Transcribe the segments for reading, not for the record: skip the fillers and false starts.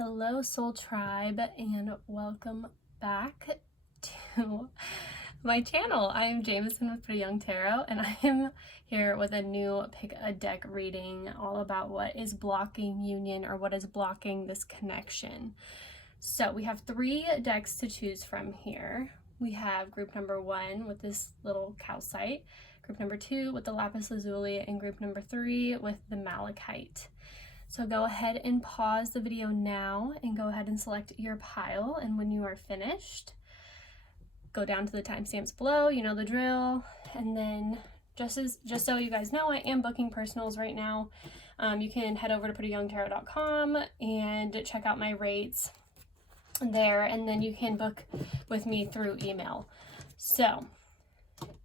Hello Soul Tribe, and welcome back to my channel. I am Jameson with PrettyYoungTarot, and I am here with a new Pick a Deck reading all about what is blocking union, or what is blocking this connection. So we have 3 decks to choose from here. We have group number 1 with this little calcite, group number 2 with the lapis lazuli, and group number 3 with the malachite. So go ahead and pause the video now and go ahead and select your pile, and when you are finished, go down to the timestamps below, you know the drill. And then just so you guys know, I am booking personals right now. You can head over to PrettyYoungTarot.com and check out my rates there, and then you can book with me through email. So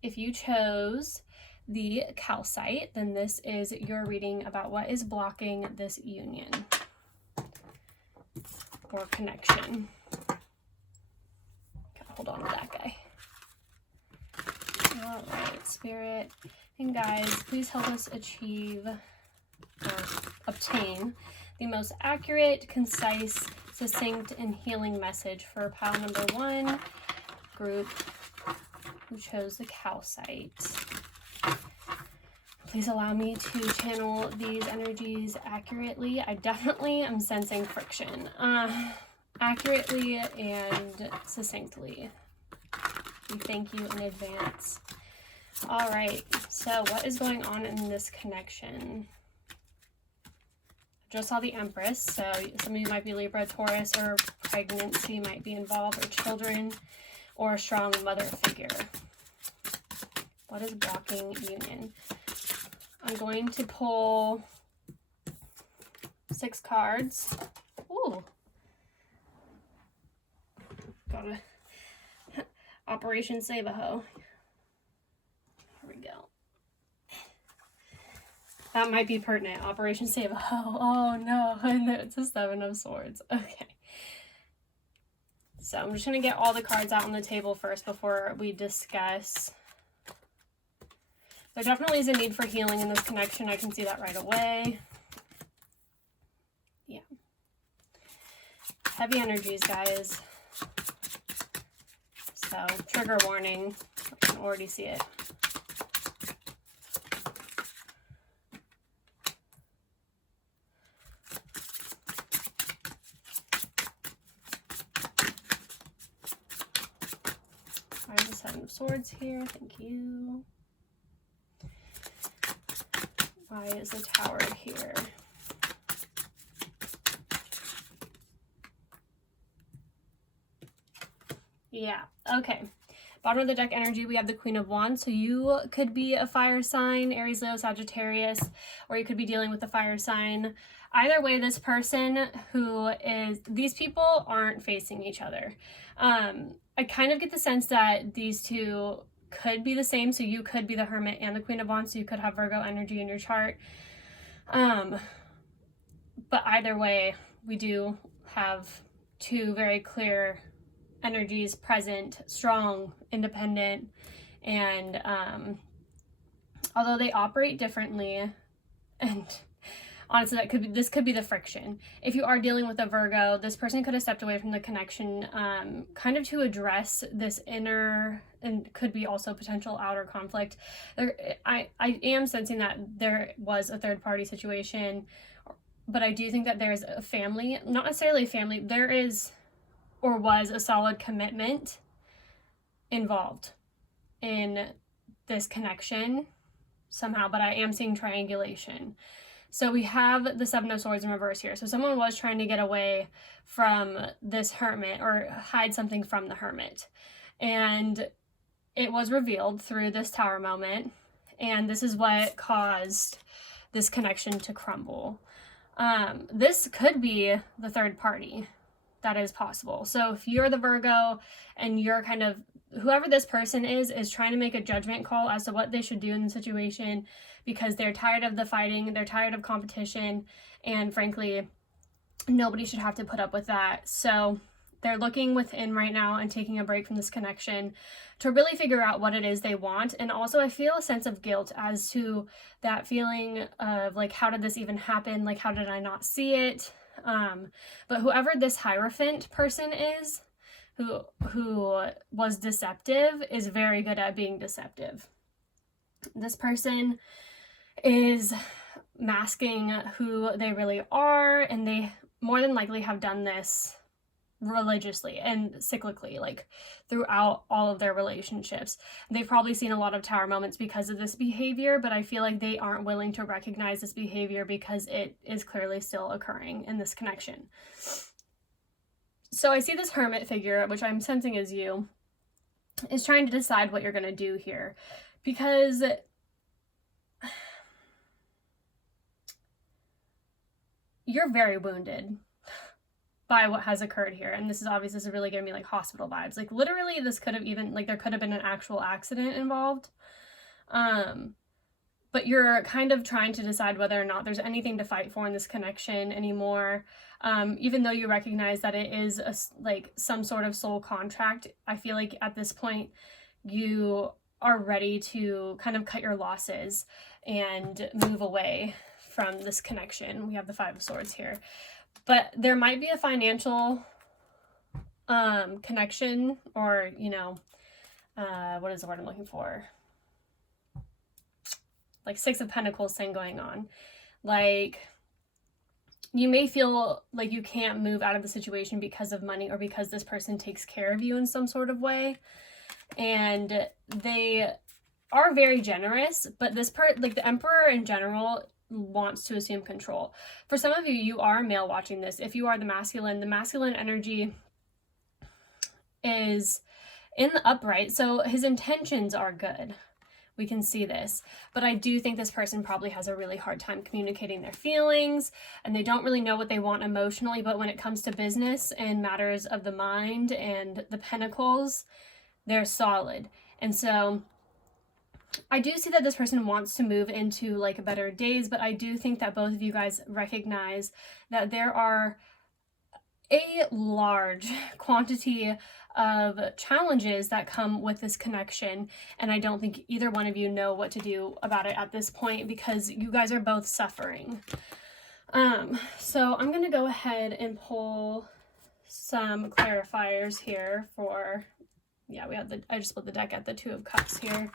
if you chose the calcite, then this is your reading about what is blocking this union or connection. Gotta hold on to that guy. All right, Spirit and guides, please help us achieve or obtain the most accurate, concise, succinct, and healing message for pile number 1, group who chose the calcite. Please allow me to channel these energies accurately. I definitely am sensing friction. Accurately and succinctly. We thank you in advance. All right, so what is going on in this connection? Just saw the Empress, so some of you might be Libra, Taurus, or pregnancy might be involved, or children, or a strong mother figure. What is blocking union? I'm going to pull 6 cards. Ooh. Got a Operation Save-A-Ho. Here we go. That might be pertinent. Operation Save-A-Ho. Oh no, it's a 7 of Swords. Okay. So I'm just going to get all the cards out on the table first before we discuss. There definitely is a need for healing in this connection. I can see that right away. Yeah. Heavy energies, guys. So, trigger warning. I can already see it. Why is the 7 of Swords here? Thank you. Why is the Tower here? Yeah, okay. Bottom of the deck energy, we have the Queen of Wands. So you could be a fire sign, Aries, Leo, Sagittarius, or you could be dealing with a fire sign. Either way, this person these people aren't facing each other. I kind of get the sense that these two could be the same, so you could be the Hermit and the Queen of Wands, so you could have Virgo energy in your chart. But either way, we do have 2 very clear energies present, strong, independent, and although they operate differently, and honestly, this could be the friction. If you are dealing with a Virgo, this person could have stepped away from the connection, kind of to address this inner, and could be also potential outer conflict. I am sensing that there was a third-party situation, but I do think that there is a family, not necessarily a family, there is or was a solid commitment involved in this connection somehow, but I am seeing triangulation. So we have the 7 of Swords in reverse here. So someone was trying to get away from this Hermit, or hide something from the Hermit. And it was revealed through this Tower moment. And this is what caused this connection to crumble. This could be the third party. That is possible. So if you're the Virgo and you're kind of, whoever this person is trying to make a judgment call as to what they should do in the situation, because they're tired of the fighting, they're tired of competition, and frankly, nobody should have to put up with that. So they're looking within right now and taking a break from this connection to really figure out what it is they want. And also I feel a sense of guilt as to that feeling of like, how did this even happen? Like, how did I not see it? But whoever this Hierophant person is, who was deceptive, is very good at being deceptive. This person is masking who they really are, and they more than likely have done this religiously and cyclically, like throughout all of their relationships. They've probably seen a lot of Tower moments because of this behavior, but I feel like they aren't willing to recognize this behavior because it is clearly still occurring in this connection. So I see this Hermit figure, which I'm sensing is you, is trying to decide what you're going to do here, because you're very wounded by what has occurred here. And this is really giving me like hospital vibes. Like literally this could have even, like there could have been an actual accident involved. But you're kind of trying to decide whether or not there's anything to fight for in this connection anymore. Even though you recognize that it is like some sort of soul contract, I feel like at this point you are ready to kind of cut your losses and move away from this connection. We have the Five of Swords here. But there might be a financial connection, or, you know, what is the word I'm looking for? Like Six of Pentacles thing going on. Like, you may feel like you can't move out of the situation because of money, or because this person takes care of you in some sort of way. And they are very generous, but this like the Emperor in general wants to assume control. For some of you, you are male watching this. If you are the masculine energy is in the upright, so his intentions are good. We can see this, but I do think this person probably has a really hard time communicating their feelings, and they don't really know what they want emotionally. But when it comes to business and matters of the mind and the Pentacles, they're solid. And so I do see that this person wants to move into like better days, but I do think that both of you guys recognize that there are a large quantity of challenges that come with this connection, and I don't think either one of you know what to do about it at this point, because you guys are both suffering. So I'm gonna go ahead and pull some clarifiers here for, yeah, we have I just split the deck at the Two of Cups here.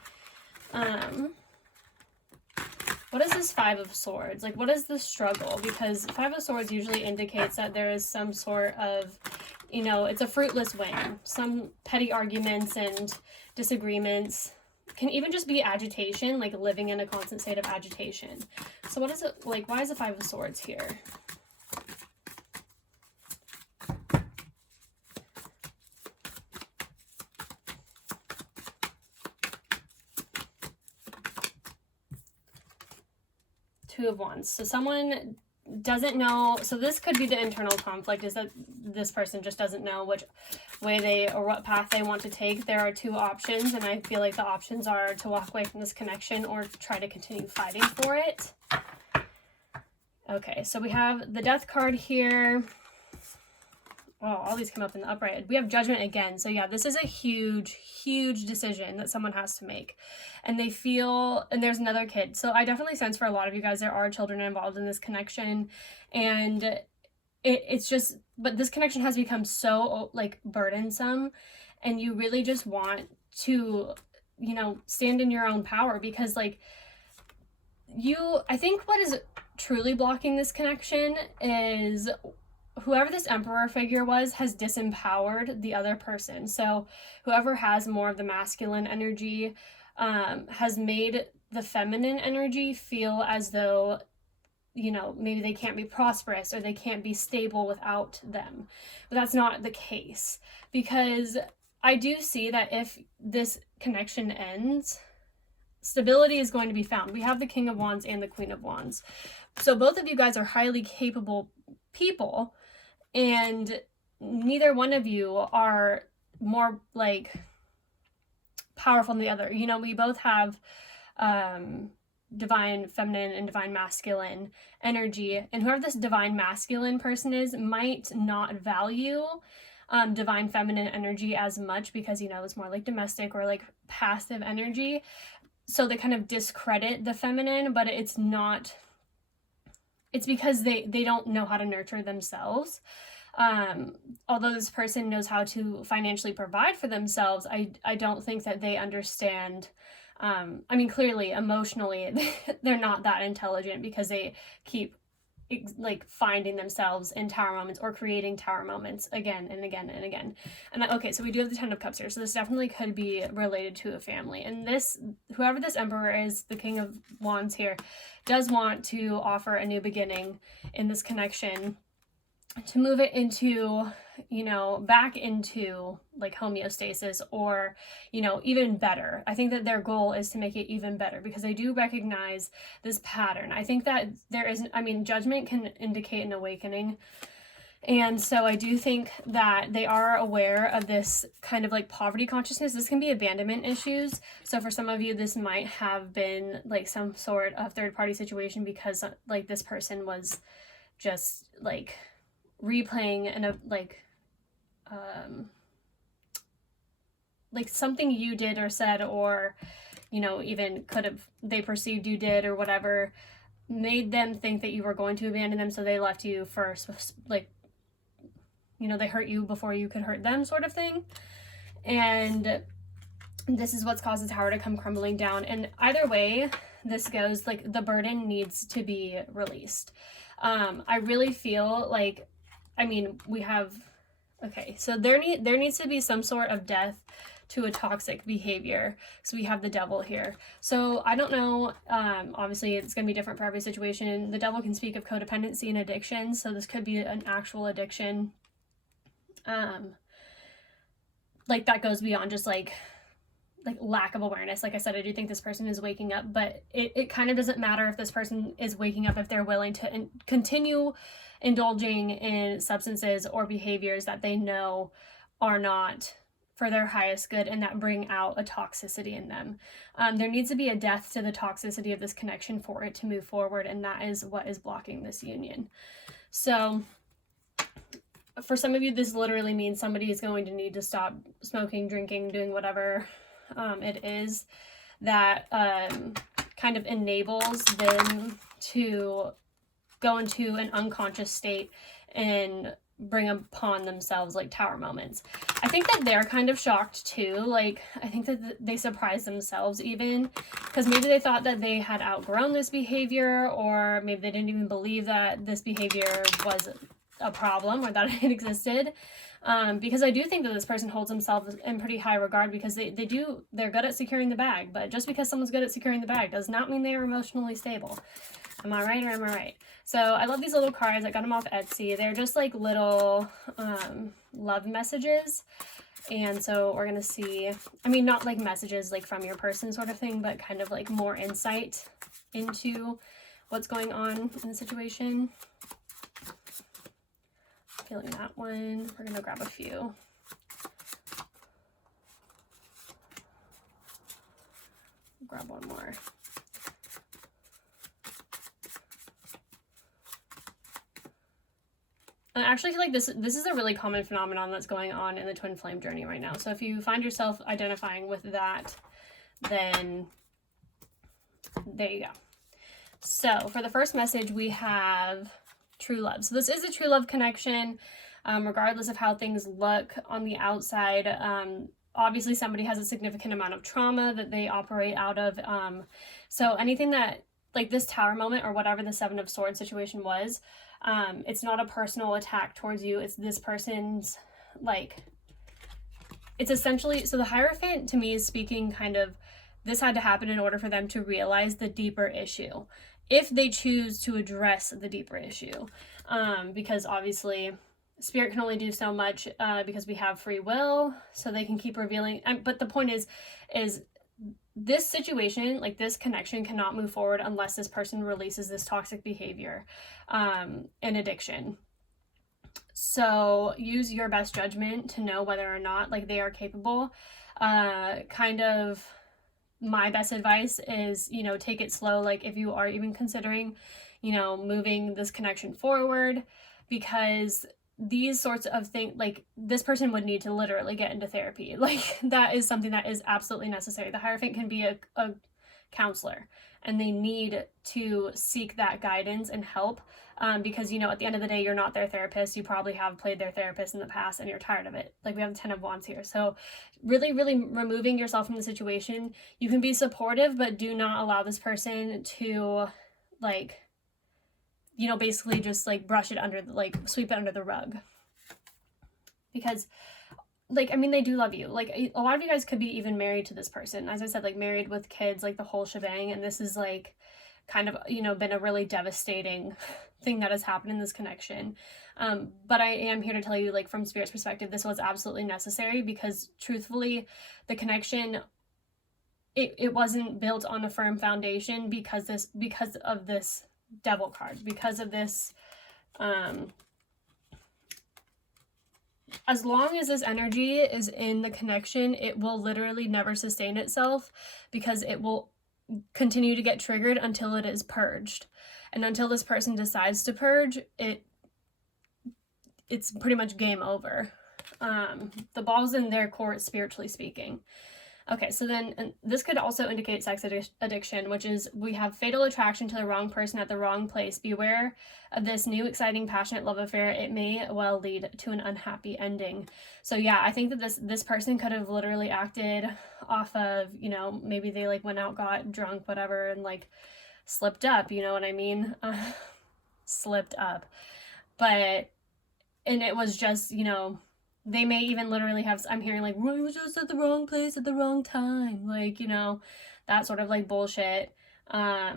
What is this Five of Swords? Like, what is the struggle? Because Five of Swords usually indicates that there is some sort of, you know, it's a fruitless win. Some petty arguments and disagreements. Can even just be agitation, like living in a constant state of agitation. So what is it, like, why is the Five of Swords here? Two of Wands. So someone doesn't know, so this could be the internal conflict, is that this person just doesn't know which way or what path they want to take. There are two options, and I feel like the options are to walk away from this connection or try to continue fighting for it. Okay, so we have the Death card here. Oh, all these come up in the upright. We have Judgment again. So yeah, this is a huge, huge decision that someone has to make. And they feel, and there's another kid. So I definitely sense for a lot of you guys, there are children involved in this connection. And it's just, but this connection has become so like burdensome. And you really just want to, you know, stand in your own power, because like I think what is truly blocking this connection is whoever this Emperor figure was has disempowered the other person. So whoever has more of the masculine energy has made the feminine energy feel as though, you know, maybe they can't be prosperous or they can't be stable without them. But that's not the case, because I do see that if this connection ends, stability is going to be found. We have the King of Wands and the Queen of Wands. So both of you guys are highly capable people, and neither one of you are more like powerful than the other. You know, we both have divine feminine and divine masculine energy, and whoever this divine masculine person is might not value divine feminine energy as much, because, you know, it's more like domestic or like passive energy. So they kind of discredit the feminine, but it's not it's because they don't know how to nurture themselves. Although this person knows how to financially provide for themselves, I don't think that they understand. I mean, clearly, emotionally, they're not that intelligent because they keep like finding themselves in tower moments or creating tower moments again and again and again. And okay, so we do have the Ten of Cups here, so this definitely could be related to a family. And this, whoever this Emperor is, the King of Wands here, does want to offer a new beginning in this connection, to move it into, you know, back into like homeostasis, or, you know, even better. I think that their goal is to make it even better because they do recognize this pattern. I think that there is, I mean, judgment can indicate an awakening. And so I do think that they are aware of this kind of like poverty consciousness. This can be abandonment issues. So for some of you, this might have been like some sort of third party situation because like this person was just like replaying and like something you did or said, or, you know, even could have, they perceived you did or whatever, made them think that you were going to abandon them, so they left you first, like, you know, they hurt you before you could hurt them, sort of thing. And this is what's caused the tower to come crumbling down. And either way this goes, like, the burden needs to be released. I really feel like, I mean, we have, okay, so there needs to be some sort of death to a toxic behavior. So we have the Devil here. So I don't know, obviously it's going to be different for every situation. The Devil can speak of codependency and addiction, so this could be an actual addiction. Like that goes beyond just like lack of awareness. Like I said, I do think this person is waking up, but it kind of doesn't matter if this person is waking up if they're willing to continue indulging in substances or behaviors that they know are not for their highest good and that bring out a toxicity in them. There needs to be a death to the toxicity of this connection for it to move forward, and that is what is blocking this union. So for some of you, this literally means somebody is going to need to stop smoking, drinking, doing whatever it is that kind of enables them to go into an unconscious state and bring upon themselves like tower moments. I think that they're kind of shocked too. Like, I think that they surprise themselves even, because maybe they thought that they had outgrown this behavior, or maybe they didn't even believe that this behavior was a problem or that it existed. Because I do think that this person holds themselves in pretty high regard, because they're good at securing the bag, but just because someone's good at securing the bag does not mean they are emotionally stable. Am I right or am I right? So I love these little cards. I got them off Etsy. They're just like little love messages. And so we're going to see, I mean, not like messages like from your person sort of thing, but kind of like more insight into what's going on in the situation. Feeling that one. We're going to grab a few. Grab one more. And I actually feel like this is a really common phenomenon that's going on in the twin flame journey right now. So if you find yourself identifying with that, then there you go. So for the first message, we have true love. So this is a true love connection, regardless of how things look on the outside. Obviously somebody has a significant amount of trauma that they operate out of. So anything that, like this tower moment or whatever the Seven of Swords situation was, it's not a personal attack towards you. It's this person's, like, it's essentially, so the Hierophant to me is speaking kind of, this had to happen in order for them to realize the deeper issue, if they choose to address the deeper issue. Because obviously Spirit can only do so much because we have free will, so they can keep revealing. But the point is this situation, like this connection, cannot move forward unless this person releases this toxic behavior and addiction. So use your best judgment to know whether or not like they are capable. Kind of my best advice is, you know, take it slow. Like if you are even considering, you know, moving this connection forward, because these sorts of things, like this person would need to literally get into therapy. Like that is something that is absolutely necessary. The Hierophant can be a counselor, and they need to seek that guidance and help, because, you know, at the end of the day, you're not their therapist. You probably have played their therapist in the past and you're tired of it. Like, we have the 10 of Wands here. So really, really removing yourself from the situation. You can be supportive, but do not allow this person to, like, you know, basically just like brush it under, like sweep it under the rug. Because, like, I mean, they do love you. Like, a lot of you guys could be even married to this person. As I said, like, married with kids, like the whole shebang. And this is like kind of, you know, been a really devastating thing that has happened in this connection. But I am here to tell you, like, from Spirit's perspective, this was absolutely necessary, because truthfully, the connection, it wasn't built on a firm foundation because of this Devil card, because of this, as long as this energy is in the connection, it will literally never sustain itself, because it will continue to get triggered until it is purged. And until this person decides to purge, it's pretty much game over. The ball's in their court, spiritually speaking. Okay, so then this could also indicate sex addiction, which is, we have fatal attraction to the wrong person at the wrong place. Beware of this new, exciting, passionate love affair. It may well lead to an unhappy ending. So yeah, I think that this person could have literally acted off of, you know, maybe they like went out, got drunk, whatever, and like slipped up, you know what I mean? Slipped up. And it was just, you know, they may even literally have, I'm hearing like, we was just at the wrong place at the wrong time. Like, you know, that sort of like bullshit. I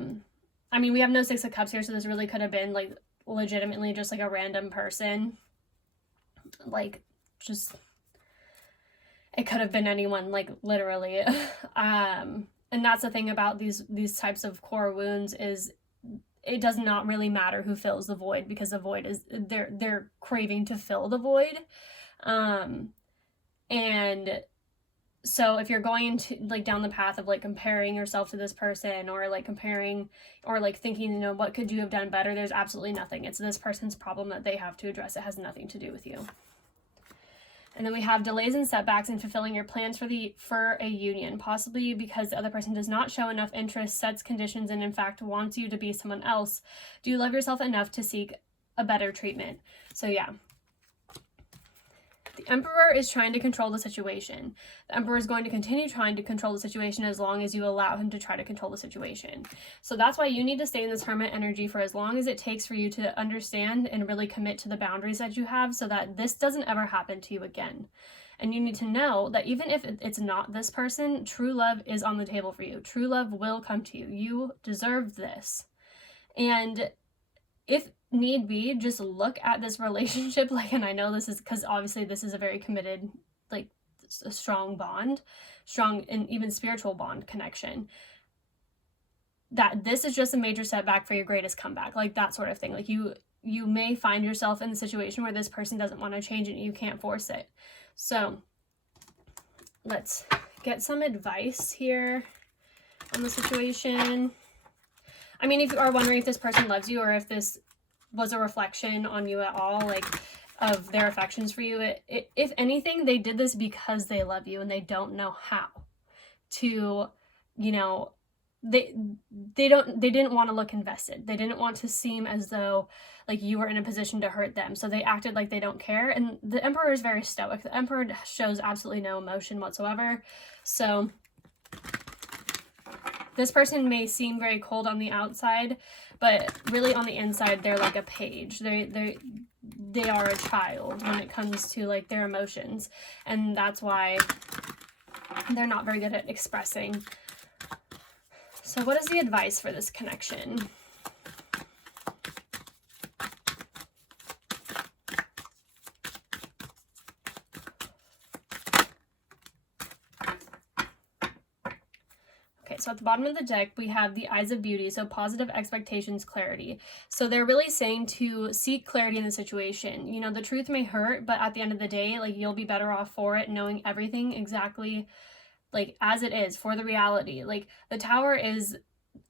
mean, we have no Six of Cups here, so this really could have been like legitimately just like a random person. Like, just, it could have been anyone, like literally. And that's the thing about these types of core wounds, is it does not really matter who fills the void, because the void is, they're craving to fill the void. And so if you're going into like down the path of like comparing yourself to this person, or like comparing, or like thinking, you know, what could you have done better? There's absolutely nothing. It's this person's problem that they have to address. It has nothing to do with you. And then we have delays and setbacks in fulfilling your plans for a union, possibly because the other person does not show enough interest, sets conditions, and in fact wants you to be someone else. Do you love yourself enough to seek a better treatment? So yeah. The Emperor is trying to control the situation. The Emperor is going to continue trying to control the situation as long as you allow him to try to control the situation. So that's why you need to stay in this Hermit energy for as long as it takes for you to understand and really commit to the boundaries that you have, so that this doesn't ever happen to you again. And you need to know that even if it's not this person, true love is on the table for you. True love will come to you. You deserve this. And if need be, just look at this relationship, like, and I know this is because obviously this is a very committed, like a strong bond, strong and even spiritual bond connection, that this is just a major setback for your greatest comeback, like that sort of thing. Like you may find yourself in the situation where this person doesn't want to change and you can't force it. So let's get some advice here on the situation. I mean, if you are wondering if this person loves you, or if this was a reflection on you at all, like of their affections for you, if anything, they did this because they love you and they don't know how to, you know, they didn't want to look invested. They didn't want to seem as though like you were in a position to hurt them. So they acted like they don't care. And the Emperor is very stoic. The Emperor shows absolutely no emotion whatsoever. So this person may seem very cold on the outside, but really on the inside, they're like a page. They are a child when it comes to like their emotions. And that's why they're not very good at expressing. So what is the advice for this connection? So at the bottom of the deck, we have the Eyes of Beauty, so positive expectations, clarity. So they're really saying to seek clarity in the situation. You know, the truth may hurt, but at the end of the day, like, you'll be better off for it, knowing everything exactly like as it is, for the reality. Like, the Tower is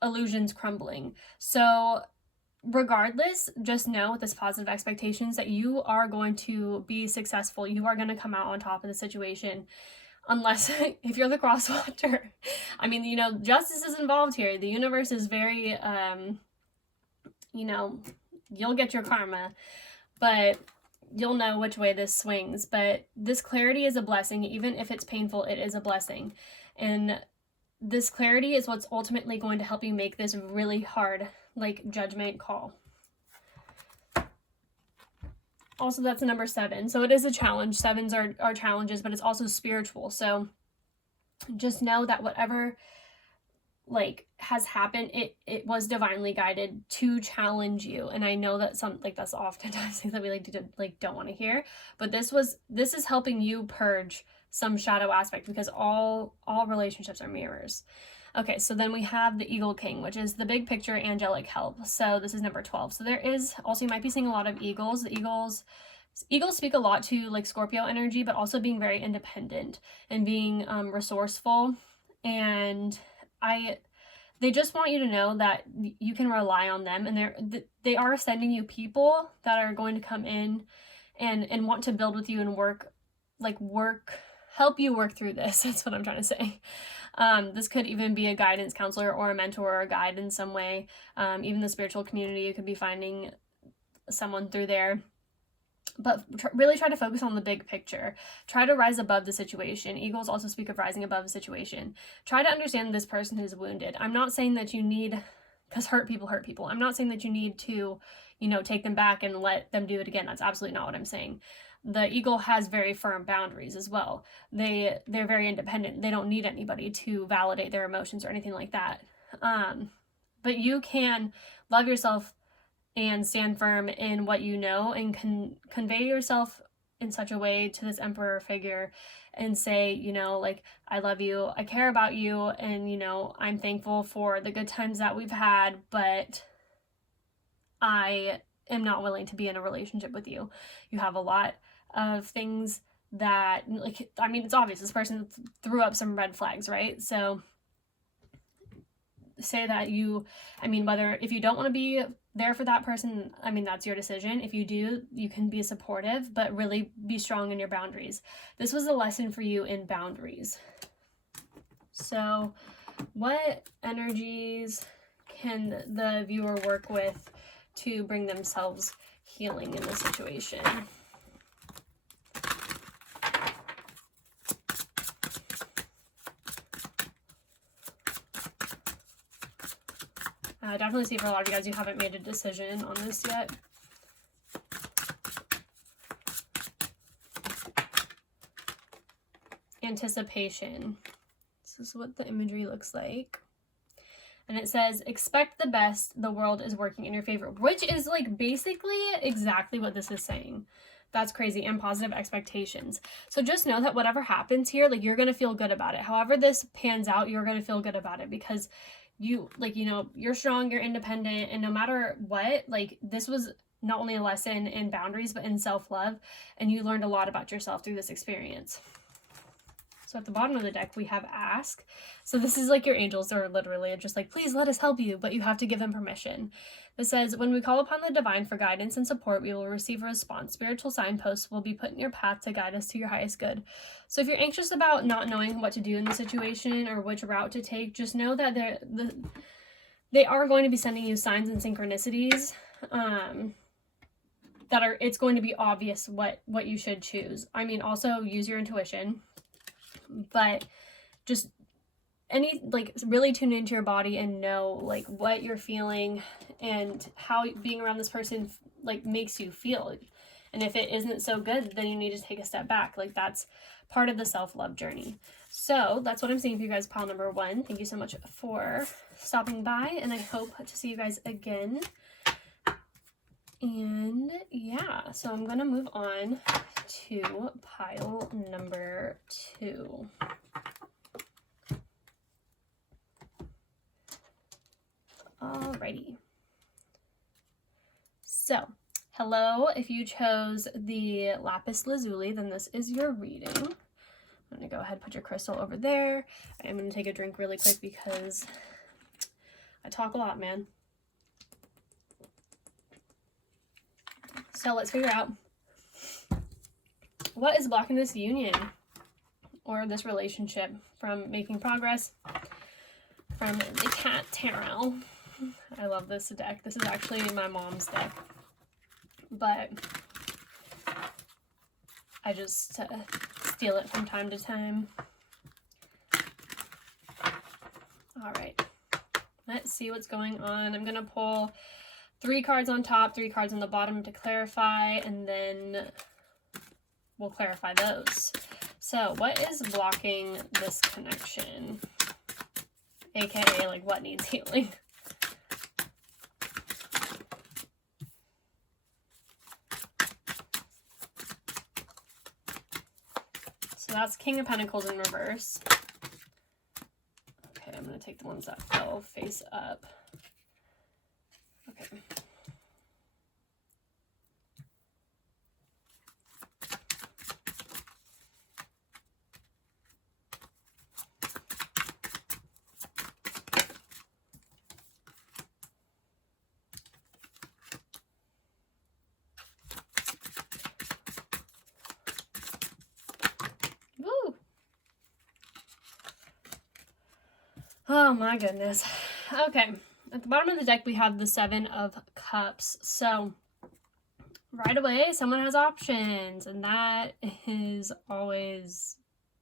illusions crumbling. So regardless, just know with this positive expectations that you are going to be successful. You are going to come out on top of the situation. unless if you're the cross-watcher. I mean, you know, justice is involved here. The universe is very, you know, you'll get your karma, but you'll know which way this swings. But this clarity is a blessing. Even if it's painful, it is a blessing. And this clarity is what's ultimately going to help you make this really hard, like, judgment call. Also, that's the number 7. So it is a challenge. 7s are challenges, but it's also spiritual. So just know that whatever, like, has happened, it was divinely guided to challenge you. And I know that that's oftentimes things that we don't want to hear, but this is helping you purge some shadow aspect, because all relationships are mirrors. Okay, so then we have the Eagle King, which is the big picture angelic help. So this is number 12. So there is also, you might be seeing a lot of eagles. The eagles speak a lot to, like, Scorpio energy, but also being very independent and being resourceful. And they just want you to know that you can rely on them, and they are sending you people that are going to come in and want to build with you and help you work through this. That's what I'm trying to say. This could even be a guidance counselor or a mentor or a guide in some way. Even the spiritual community, you could be finding someone through there. But really try to focus on the big picture. Try to rise above the situation. Eagles also speak of rising above the situation. Try to understand this person who's wounded. I'm not saying that you need, because hurt people. I'm not saying that you need to, you know, take them back and let them do it again. That's absolutely not what I'm saying. The eagle has very firm boundaries as well. They're very independent. They don't need anybody to validate their emotions or anything like that. But you can love yourself and stand firm in what you know, and convey yourself in such a way to this emperor figure and say, you know, like, I love you, I care about you, and, you know, I'm thankful for the good times that we've had, but I am not willing to be in a relationship with you. You have a lot of things that, like, I mean, it's obvious this person threw up some red flags, right? So say that if you don't want to be there for that person, I mean, that's your decision. If you do, you can be supportive, but really be strong in your boundaries. This was a lesson for you in boundaries. So what energies can the viewer work with to bring themselves healing in this situation? I definitely see for a lot of you guys, you haven't made a decision on this yet. Anticipation. This is what the imagery looks like. And it says, expect the best, the world is working in your favor, which is, like, basically exactly what this is saying. That's crazy. And positive expectations. So just know that whatever happens here, like, you're going to feel good about it. However this pans out, you're going to feel good about it, because you, like, you know, you're strong, you're independent, and no matter what, like, this was not only a lesson in boundaries, but in self-love, and you learned a lot about yourself through this experience. So at the bottom of the deck, we have ask. So this is like your angels are literally just like, please let us help you, but you have to give them permission. This says, when we call upon the divine for guidance and support, we will receive a response. Spiritual signposts will be put in your path to guide us to your highest good. So if you're anxious about not knowing what to do in the situation or which route to take, just know that they are going to be sending you signs and synchronicities it's going to be obvious what you should choose. I mean, also use your intuition, but just really tune into your body and know, like, what you're feeling and how being around this person, like, makes you feel. And if it isn't so good, then you need to take a step back. Like, that's part of the self-love journey. So that's what I'm seeing for you guys, pile number 1. Thank you so much for stopping by, and I hope to see you guys again. And yeah, so I'm gonna move on to pile number 2. Alrighty. So, hello, if you chose the lapis lazuli, then this is your reading. I'm gonna go ahead and put your crystal over there. I'm gonna take a drink really quick because I talk a lot, man. So let's figure out what is blocking this union. or this relationship from making progress from the Cat Tarot. I love this deck. This is actually my mom's deck, but I just steal it from time to time. All right, let's see what's going on. I'm gonna pull 3 cards on top, 3 cards on the bottom to clarify, and then we'll clarify those. So what is blocking this connection? AKA, like, what needs healing? So that's King of Pentacles in reverse. Okay, I'm going to take the ones that fell face up. Okay. Oh my goodness. Okay, at the bottom of the deck we have the 7 of Cups. So right away someone has options, and that is always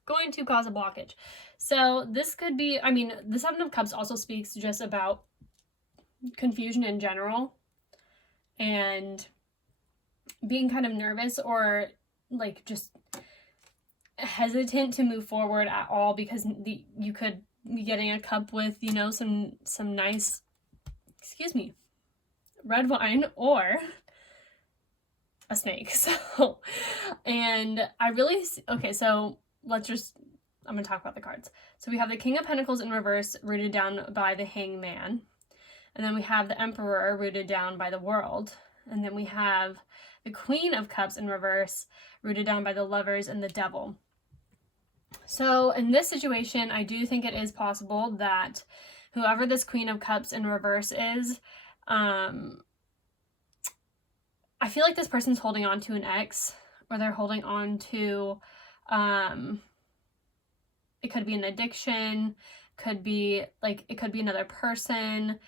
going to cause a blockage. So this could be, I mean, the 7 of Cups also speaks just about confusion in general and being kind of nervous or like just hesitant to move forward at all, because you could be getting a cup with, you know, some nice, excuse me, red wine or a snake. So, and I really, okay, so I'm gonna talk about the cards. So we have the King of Pentacles in reverse, rooted down by the Hangman. And then we have the Emperor, rooted down by the World. And then we have the Queen of Cups in reverse, rooted down by the Lovers and the Devil. So in this situation, I do think it is possible that whoever this Queen of Cups in reverse is, I feel like this person's holding on to an ex, or they're holding on to, it could be an addiction, could be like, it could be another person.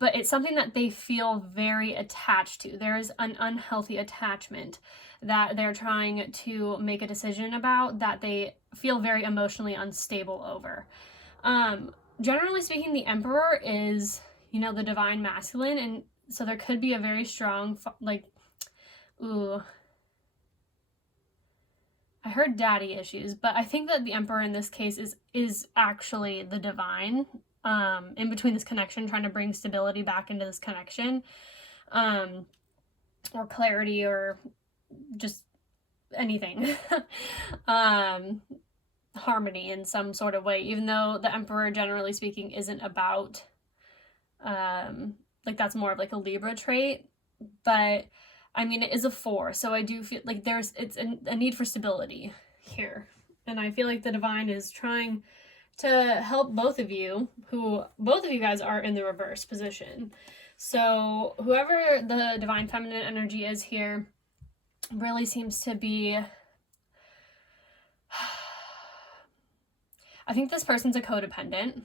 But it's something that they feel very attached to. There is an unhealthy attachment that they're trying to make a decision about, that they feel very emotionally unstable over. Generally speaking, the Emperor is, you know, the divine masculine, and so there could be a very strong, like, ooh, I heard daddy issues, but I think that the Emperor in this case is actually the divine, in between this connection, trying to bring stability back into this connection, or clarity, or just anything, harmony in some sort of way, even though the Emperor, generally speaking, isn't about, like, that's more of like a Libra trait, but I mean, it is a 4, so I do feel like it's a need for stability here, and I feel like the divine is trying to help both of you guys are in the reverse position. So whoever the divine feminine energy is here really seems to be, I think this person's a codependent.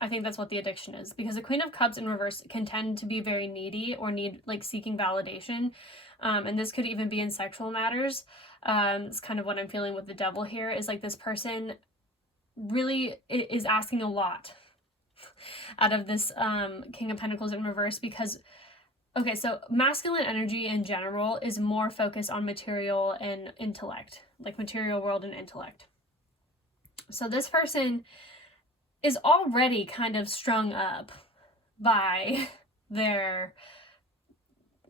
I think that's what the addiction is, because the Queen of Cups in reverse can tend to be very needy or need, like, seeking validation. And this could even be in sexual matters. It's kind of what I'm feeling with the Devil here, is like this person really is asking a lot out of this King of Pentacles in reverse, because, okay, so masculine energy in general is more focused on material and intellect, like material world and intellect. So this person is already kind of strung up by their,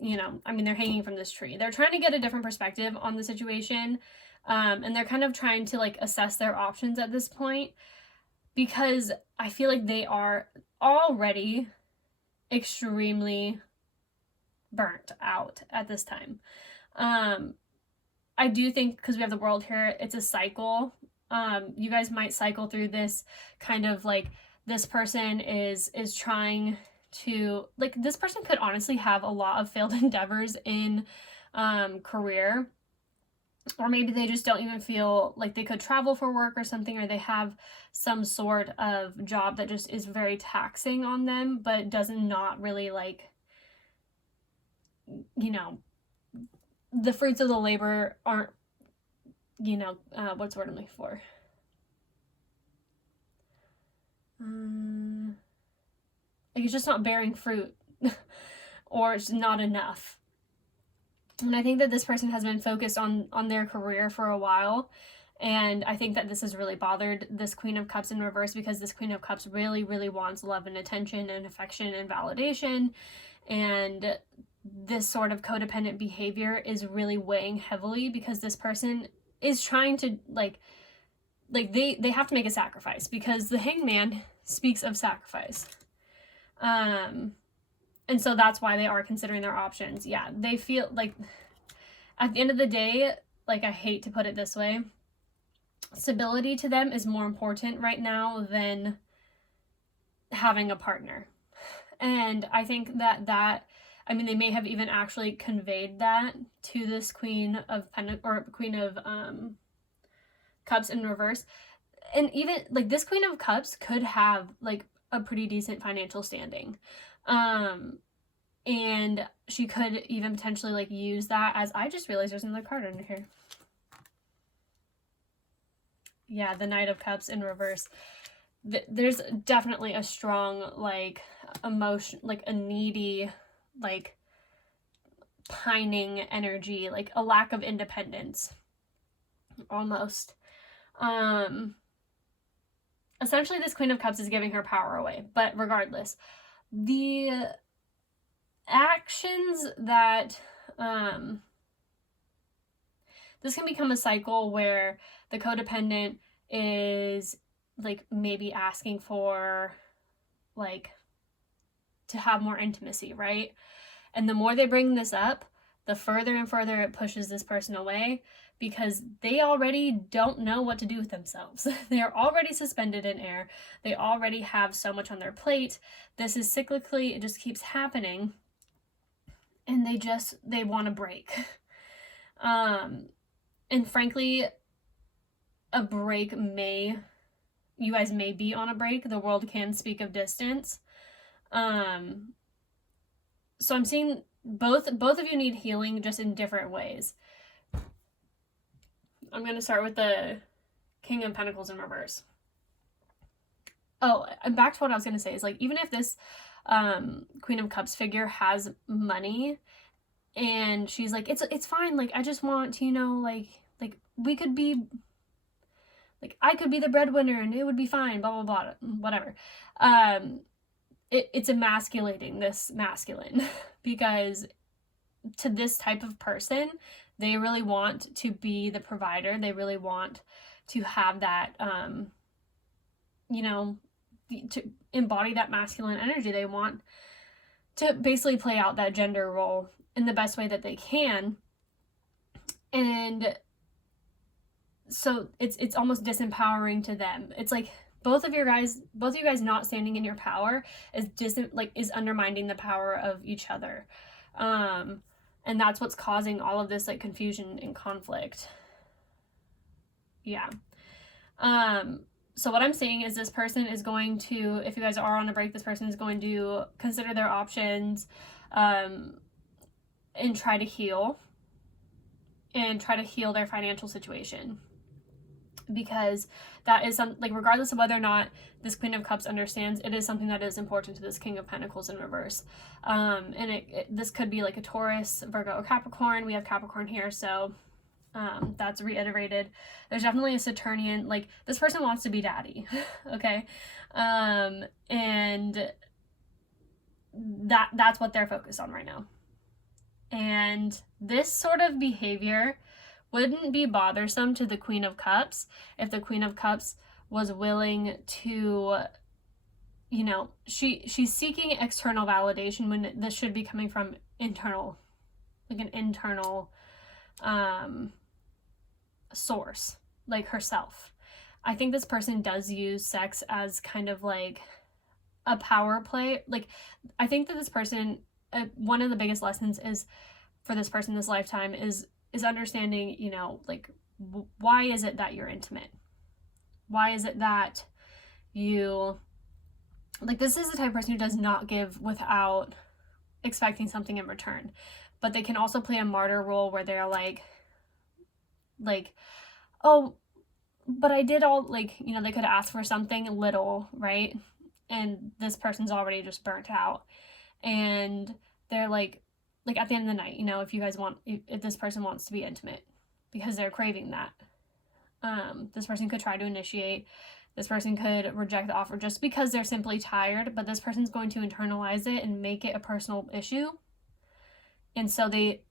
you know, I mean, they're hanging from this tree. They're trying to get a different perspective on the situation. And they're kind of trying to, like, assess their options at this point, because I feel like they are already extremely burnt out at this time. I do think, because we have the World here, it's a cycle. You guys might cycle through this kind of, like, this person is trying to, like, this person could honestly have a lot of failed endeavors in career. or maybe they just don't even feel like they could travel for work or something, or they have some sort of job that just is very taxing on them, but does not really like, you know, the fruits of the labor aren't, you know, what's the word I'm looking for? Like it's just not bearing fruit or it's not enough. And I think that this person has been focused on their career for a while. And I think that this has really bothered this Queen of Cups in reverse, because this Queen of Cups really, really wants love and attention and affection and validation. And this sort of codependent behavior is really weighing heavily, because this person is trying to like they have to make a sacrifice, because the Hangman speaks of sacrifice. And so that's why they are considering their options. Yeah, they feel like at the end of the day, like, I hate to put it this way, stability to them is more important right now than having a partner. And I think that I mean, they may have even actually conveyed that to this Queen of Cups in reverse. And even like this Queen of Cups could have like a pretty decent financial standing. And she could even potentially like use that as, I just realized there's another card under here. Yeah, the Knight of Cups in reverse. There's definitely a strong like emotion, like a needy, like pining energy, like a lack of independence almost. Essentially this Queen of Cups is giving her power away, but regardless, the actions that this can become a cycle where the codependent is like maybe asking for like to have more intimacy, right? And the more they bring this up, the further and further it pushes this person away, because they already don't know what to do with themselves. They're already suspended in air. They already have so much on their plate. This is cyclically, it just keeps happening. And they want to break. And frankly, a break you guys may be on a break. The world can speak of distance. So I'm seeing both of you need healing, just in different ways. I'm going to start with the King of Pentacles in reverse. Oh, and back to what I was going to say is, like, even if this Queen of Cups figure has money and she's like, it's fine, like, I just want to, you know, like we could be, like, I could be the breadwinner and it would be fine, blah, blah, blah, whatever. It's emasculating this masculine, because to this type of person, they really want to be the provider. They really want to have that, you know, to embody that masculine energy. They want to basically play out that gender role in the best way that they can. And so it's almost disempowering to them. It's like both of you guys not standing in your power is undermining the power of each other. And that's what's causing all of this like confusion and conflict. Yeah. So what I'm saying is this person is going to, if you guys are on a break, this person is going to consider their options, and try to heal their financial situation. Because that is like, regardless of whether or not this Queen of Cups understands, it is something that is important to this King of Pentacles in reverse. And this could be like a Taurus, Virgo, or Capricorn. We have Capricorn here, so that's reiterated. There's definitely a Saturnian, like, this person wants to be daddy. Okay. And that's what they're focused on right now. And this sort of behavior wouldn't be bothersome to the Queen of Cups if the Queen of Cups was willing to, you know, she's seeking external validation when this should be coming from internal, like an internal source, like herself. I think this person does use sex as kind of like a power play. Like, I think that this person, one of the biggest lessons is for this person this lifetime is is understanding, you know, like, why is it that you're intimate? Why is it that you, like, this is the type of person who does not give without expecting something in return. But they can also play a martyr role where they're like, oh, but I did all, like, you know, they could ask for something little, right? And this person's already just burnt out. And they're like at the end of the night, you know, if you guys want, if this person wants to be intimate because they're craving that, this person could try to initiate. This person could reject the offer just because they're simply tired, but this person's going to internalize it and make it a personal issue. And so it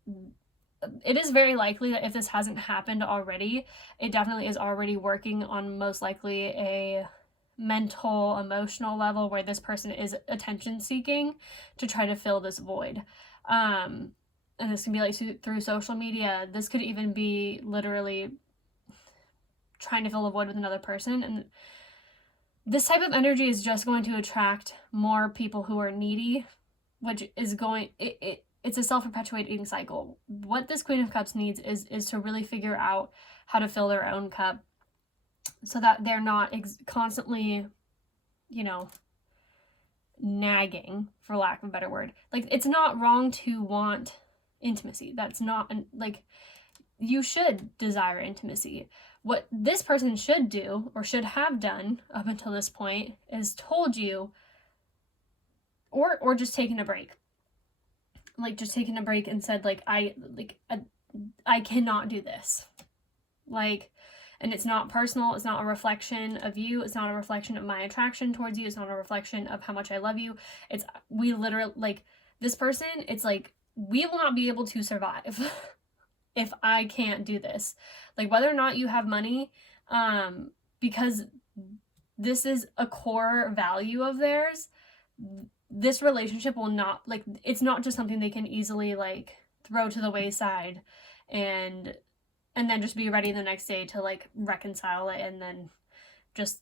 is very likely that if this hasn't happened already, it definitely is already working on most likely a mental, emotional level where this person is attention seeking to try to fill this void. And this can be like through social media. This could even be literally trying to fill a void with another person. And this type of energy is just going to attract more people who are needy, which is going, it's a self-perpetuating cycle. What this Queen of Cups needs is to really figure out how to fill their own cup so that they're not constantly, you know, nagging, for lack of a better word. Like, it's not wrong to want intimacy. That's not, like, you should desire intimacy. What this person should do, or should have done up until this point, is told you, or just taken a break. Like, just taking a break and said, like, I cannot do this. Like, and it's not personal. It's not a reflection of you. It's not a reflection of my attraction towards you. It's not a reflection of how much I love you. It's, we literally, like, this person, it's like, we will not be able to survive if I can't do this. Like, whether or not you have money, because this is a core value of theirs, this relationship will not, like, it's not just something they can easily, like, throw to the wayside and then just be ready the next day to, like, reconcile it and then just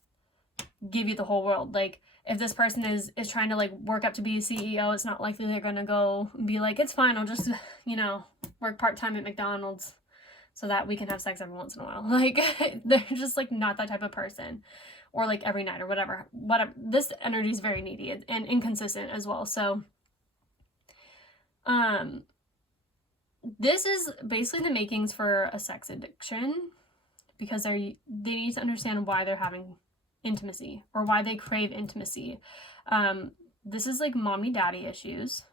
give you the whole world. Like, if this person is trying to, like, work up to be a CEO, it's not likely they're gonna go and be like, it's fine, I'll just, you know, work part-time at McDonald's so that we can have sex every once in a while. Like, they're just, like, not that type of person. Or, like, every night or whatever. This energy is very needy and inconsistent as well. So, this is basically the makings for a sex addiction, because they need to understand why they're having intimacy or why they crave intimacy. This is like mommy daddy issues,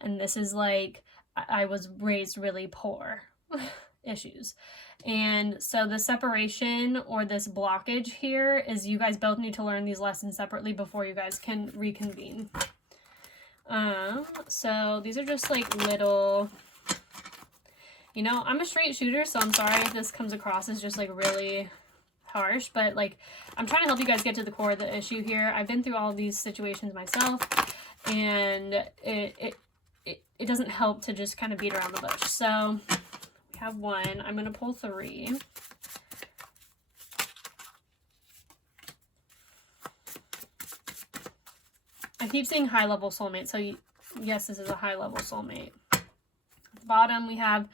and this is like I was raised really poor issues. And so the separation or this blockage here is you guys both need to learn these lessons separately before you guys can reconvene. So these are just like little, you know, I'm a straight shooter, so I'm sorry if this comes across as just like really harsh, but like, I'm trying to help you guys get to the core of the issue here. I've been through all of these situations myself, and it doesn't help to just kind of beat around the bush. So we have one. I'm going to pull three. I keep saying high-level soulmate, so yes, this is a high-level soulmate. At the bottom, we have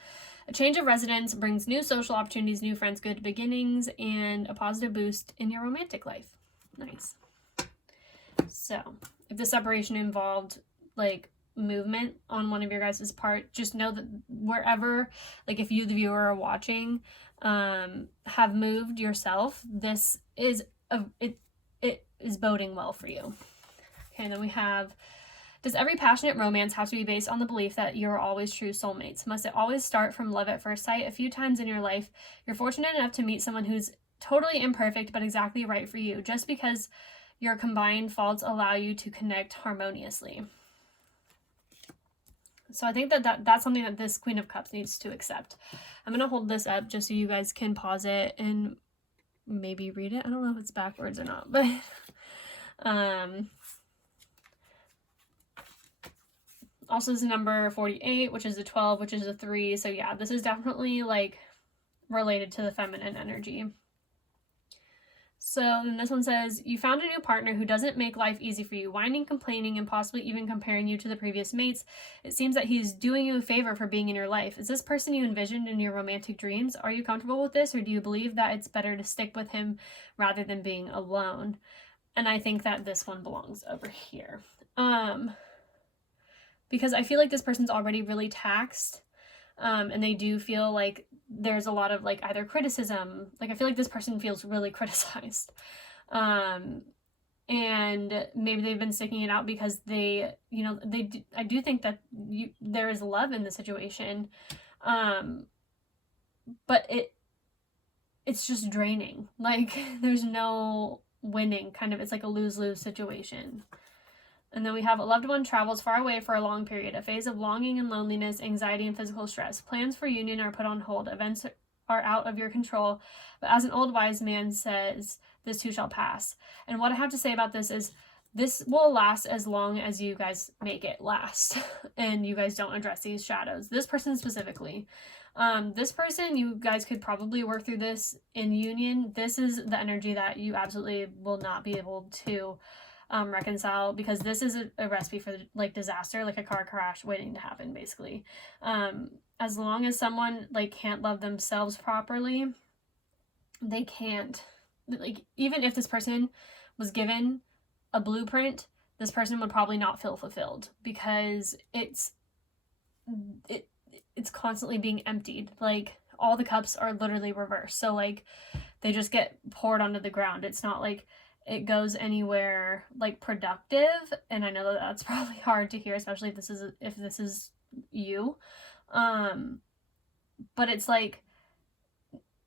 a change of residence brings new social opportunities, new friends, good beginnings, and a positive boost in your romantic life. Nice. So, if the separation involved, like, movement on one of your guys' part, just know that wherever, like, if you, the viewer, are watching, have moved yourself, this is, it is boding well for you. Okay, and then we have, does every passionate romance have to be based on the belief that you're always true soulmates? Must it always start from love at first sight? A few times in your life, you're fortunate enough to meet someone who's totally imperfect but exactly right for you, just because your combined faults allow you to connect harmoniously. So I think that's something that this Queen of Cups needs to accept. I'm going to hold this up just so you guys can pause it and maybe read it. I don't know if it's backwards or not, but also this is number 48, which is a 12, which is a 3. So yeah, this is definitely like related to the feminine energy. So then this one says, you found a new partner who doesn't make life easy for you, whining, complaining, and possibly even comparing you to the previous mates. It seems that he's doing you a favor for being in your life. Is this person you envisioned in your romantic dreams? Are you comfortable with this, or do you believe that it's better to stick with him rather than being alone? And I think that this one belongs over here. Because I feel like this person's already really taxed. And they do feel like there's a lot of like either criticism, like I feel like this person feels really criticized. And maybe they've been sticking it out because they, you know, I do think that there is love in the situation. But it's just draining. Like there's no winning, kind of, it's like a lose-lose situation. And then we have, a loved one travels far away for a long period, a phase of longing and loneliness, anxiety, and physical stress. Plans for union are put on hold. Events are out of your control. But as an old wise man says, this too shall pass. And what I have to say about this is, this will last as long as you guys make it last and you guys don't address these shadows. This person specifically. This person, you guys could probably work through this in union. This is the energy that you absolutely will not be able to reconcile, because this is a recipe for like disaster, like a car crash waiting to happen, basically. As long as someone like can't love themselves properly, they can't, like, even if this person was given a blueprint, this person would probably not feel fulfilled, because it's constantly being emptied. Like all the cups are literally reversed, so like they just get poured onto the ground. It's not like it goes anywhere like productive. And I know that that's probably hard to hear, especially if this is you. But it's like,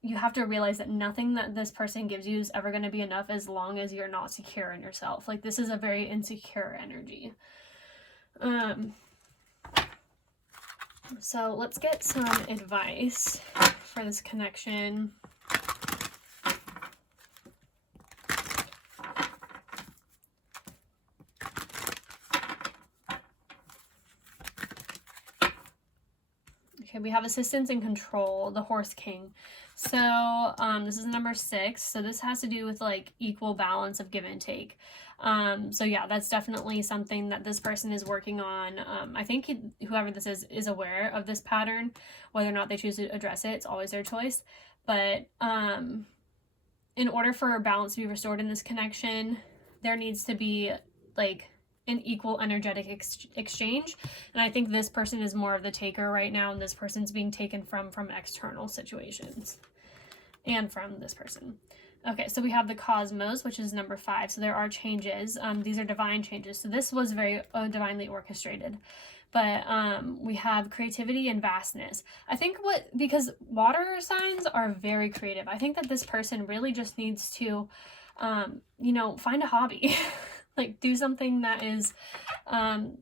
you have to realize that nothing that this person gives you is ever going to be enough as long as you're not secure in yourself. Like this is a very insecure energy. So let's get some advice for this connection. Okay, we have assistance and control, the Horse King. So this is number 6. So this has to do with like equal balance of give and take. So yeah, that's definitely something that this person is working on. I think whoever this is aware of this pattern. Whether or not they choose to address it, it's always their choice. But in order for balance to be restored in this connection, there needs to be like an equal energetic exchange. And I think this person is more of the taker right now, and this person's being taken from external situations and from this person. Okay, so we have the Cosmos, which is number 5. So there are changes. These are divine changes. So this was very divinely orchestrated. But we have creativity and vastness. I think because water signs are very creative. I think that this person really just needs to, you know, find a hobby. Like do something that is kind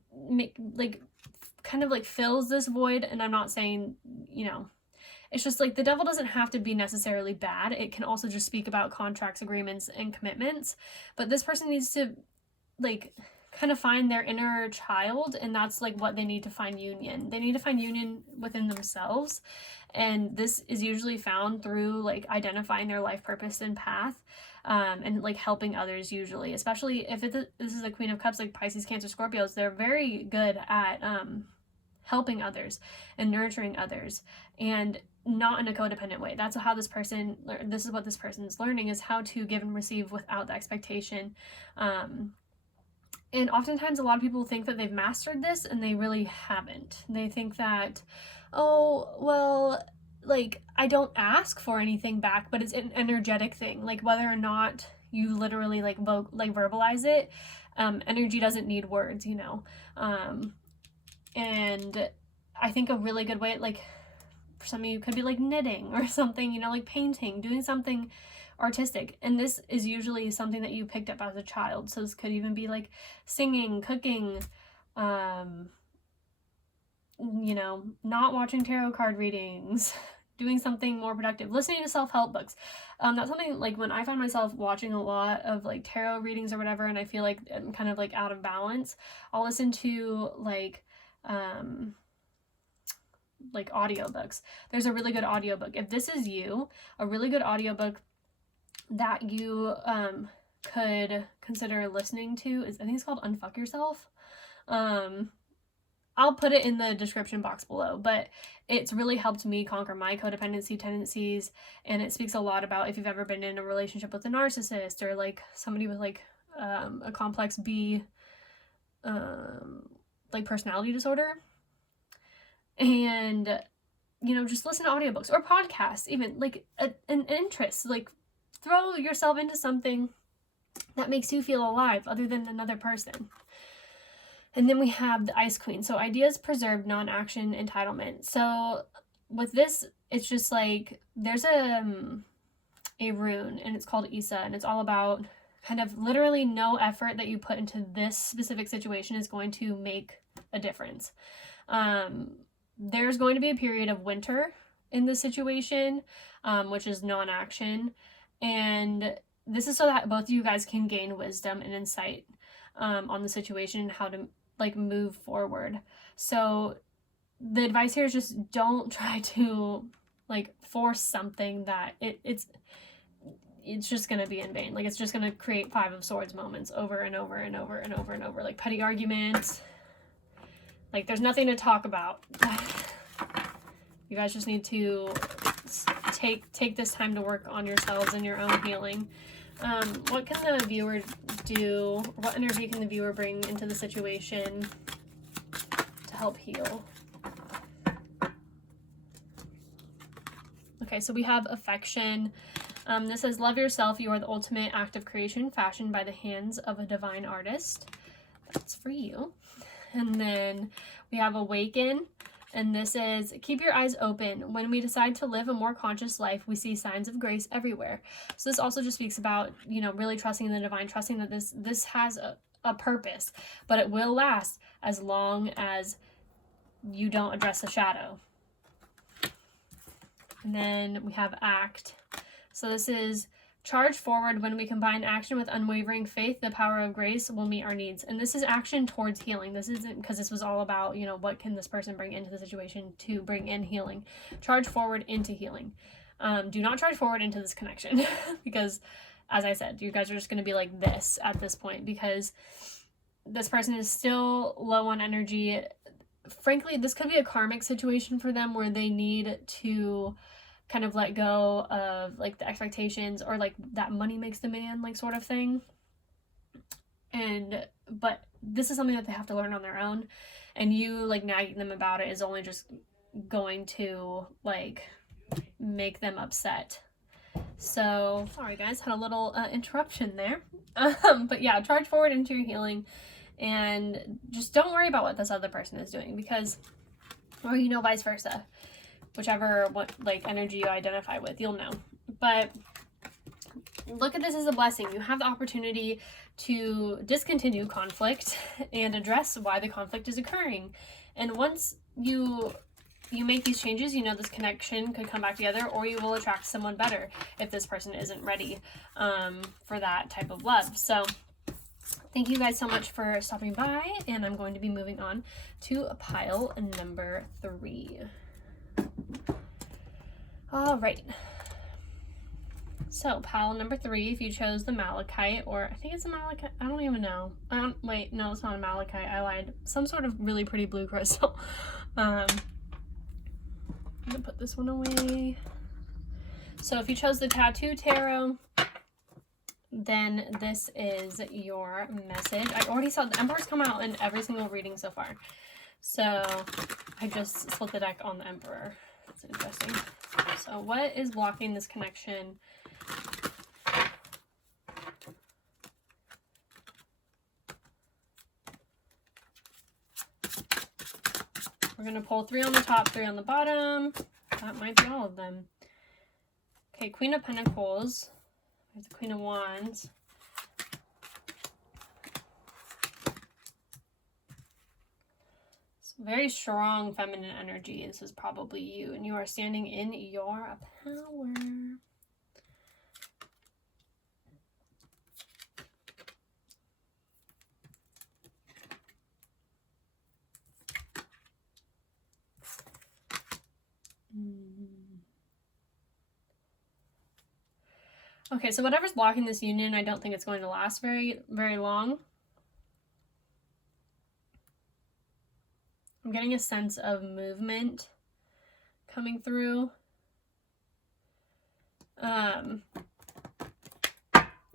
of like fills this void. And I'm not saying, you know, it's just like the devil doesn't have to be necessarily bad. It can also just speak about contracts, agreements, and commitments. But this person needs to like kind of find their inner child, and that's like what they need to find union. They need to find union within themselves. And this is usually found through like identifying their life purpose and path. And like helping others, usually, especially if this is a Queen of Cups, like Pisces, Cancer, Scorpios, they're very good at helping others and nurturing others, and not in a codependent way. That's how this is what this person's learning, is how to give and receive without the expectation. And oftentimes a lot of people think that they've mastered this, and they really haven't. They think that, oh, well, like, I don't ask for anything back, but it's an energetic thing. Like, whether or not you literally like verbalize it, energy doesn't need words, you know. And I think a really good way, like for some of you, could be like knitting or something, you know, like painting, doing something artistic. And this is usually something that you picked up as a child. So this could even be like singing, cooking, you know, not watching tarot card readings, doing something more productive, listening to self-help books. That's something like when I find myself watching a lot of like tarot readings or whatever, and I feel like I'm kind of like out of balance, I'll listen to like audiobooks. There's a really good audiobook. If this is you, a really good audiobook that you could consider listening to is, I think it's called Unfuck Yourself. I'll put it in the description box below, but it's really helped me conquer my codependency tendencies, and it speaks a lot about if you've ever been in a relationship with a narcissist or like somebody with like a complex B like personality disorder. And you know, just listen to audiobooks or podcasts, even like an interest, like throw yourself into something that makes you feel alive other than another person. And then we have the Ice Queen. So ideas preserved, non-action, entitlement. So with this, it's just like there's a rune, and it's called Isa, and it's all about kind of literally no effort that you put into this specific situation is going to make a difference. There's going to be a period of winter in this situation, which is non-action, and this is so that both of you guys can gain wisdom and insight on the situation and how to like move forward. So the advice here is just don't try to like force something that it's just going to be in vain. Like it's just going to create Five of Swords moments over and over and over and over and over, like petty arguments. Like there's nothing to talk about. You guys just need to take this time to work on yourselves and your own healing. What can the viewer do? What energy can the viewer bring into the situation to help heal? Okay, so we have affection. This says, love yourself. You are the ultimate act of creation fashioned by the hands of a divine artist. That's for you. And then we have awaken. And this is, keep your eyes open. When we decide to live a more conscious life, we see signs of grace everywhere. So this also just speaks about, you know, really trusting in the divine, trusting that this has a purpose, but it will last as long as you don't address the shadow. And then we have act. So this is, charge forward. When we combine action with unwavering faith, the power of grace will meet our needs. And this is action towards healing. This isn't, because this was all about, you know, what can this person bring into the situation to bring in healing. Charge forward into healing. Do not charge forward into this connection because, as I said, you guys are just going to be like this at this point because this person is still low on energy. Frankly, this could be a karmic situation for them where they need to kind of let go of like the expectations or like that money makes the man like sort of thing. But this is something that they have to learn on their own, and you like nagging them about it is only just going to like make them upset. So sorry guys, had a little interruption there. But yeah, charge forward into your healing and just don't worry about what this other person is doing, because, or you know, vice versa. Whichever what like energy you identify with, you'll know. But look at this as a blessing. You have the opportunity to discontinue conflict and address why the conflict is occurring. And once you make these changes, you know, this connection could come back together, or you will attract someone better if this person isn't ready for that type of love. So thank you guys so much for stopping by, and I'm going to be moving on to pile number 3. All right, so pile number 3, if you chose the malachite, or I think it's a malachite, I don't even know. Wait, no, it's not a malachite, I lied. Some sort of really pretty blue crystal. I'm gonna put this one away. So if you chose the Tattoo Tarot, then this is your message. I already saw the Emperor's come out in every single reading so far. So I just split the deck on the Emperor. That's interesting. So what is blocking this connection? We're going to pull 3 on the top, 3 on the bottom. That might be all of them. Okay, Queen of Pentacles. There's the Queen of Wands. Very strong feminine energy. This is probably you, and you are standing in your power. Okay, so whatever's blocking this union, I don't think it's going to last very, very long. I'm getting a sense of movement coming through.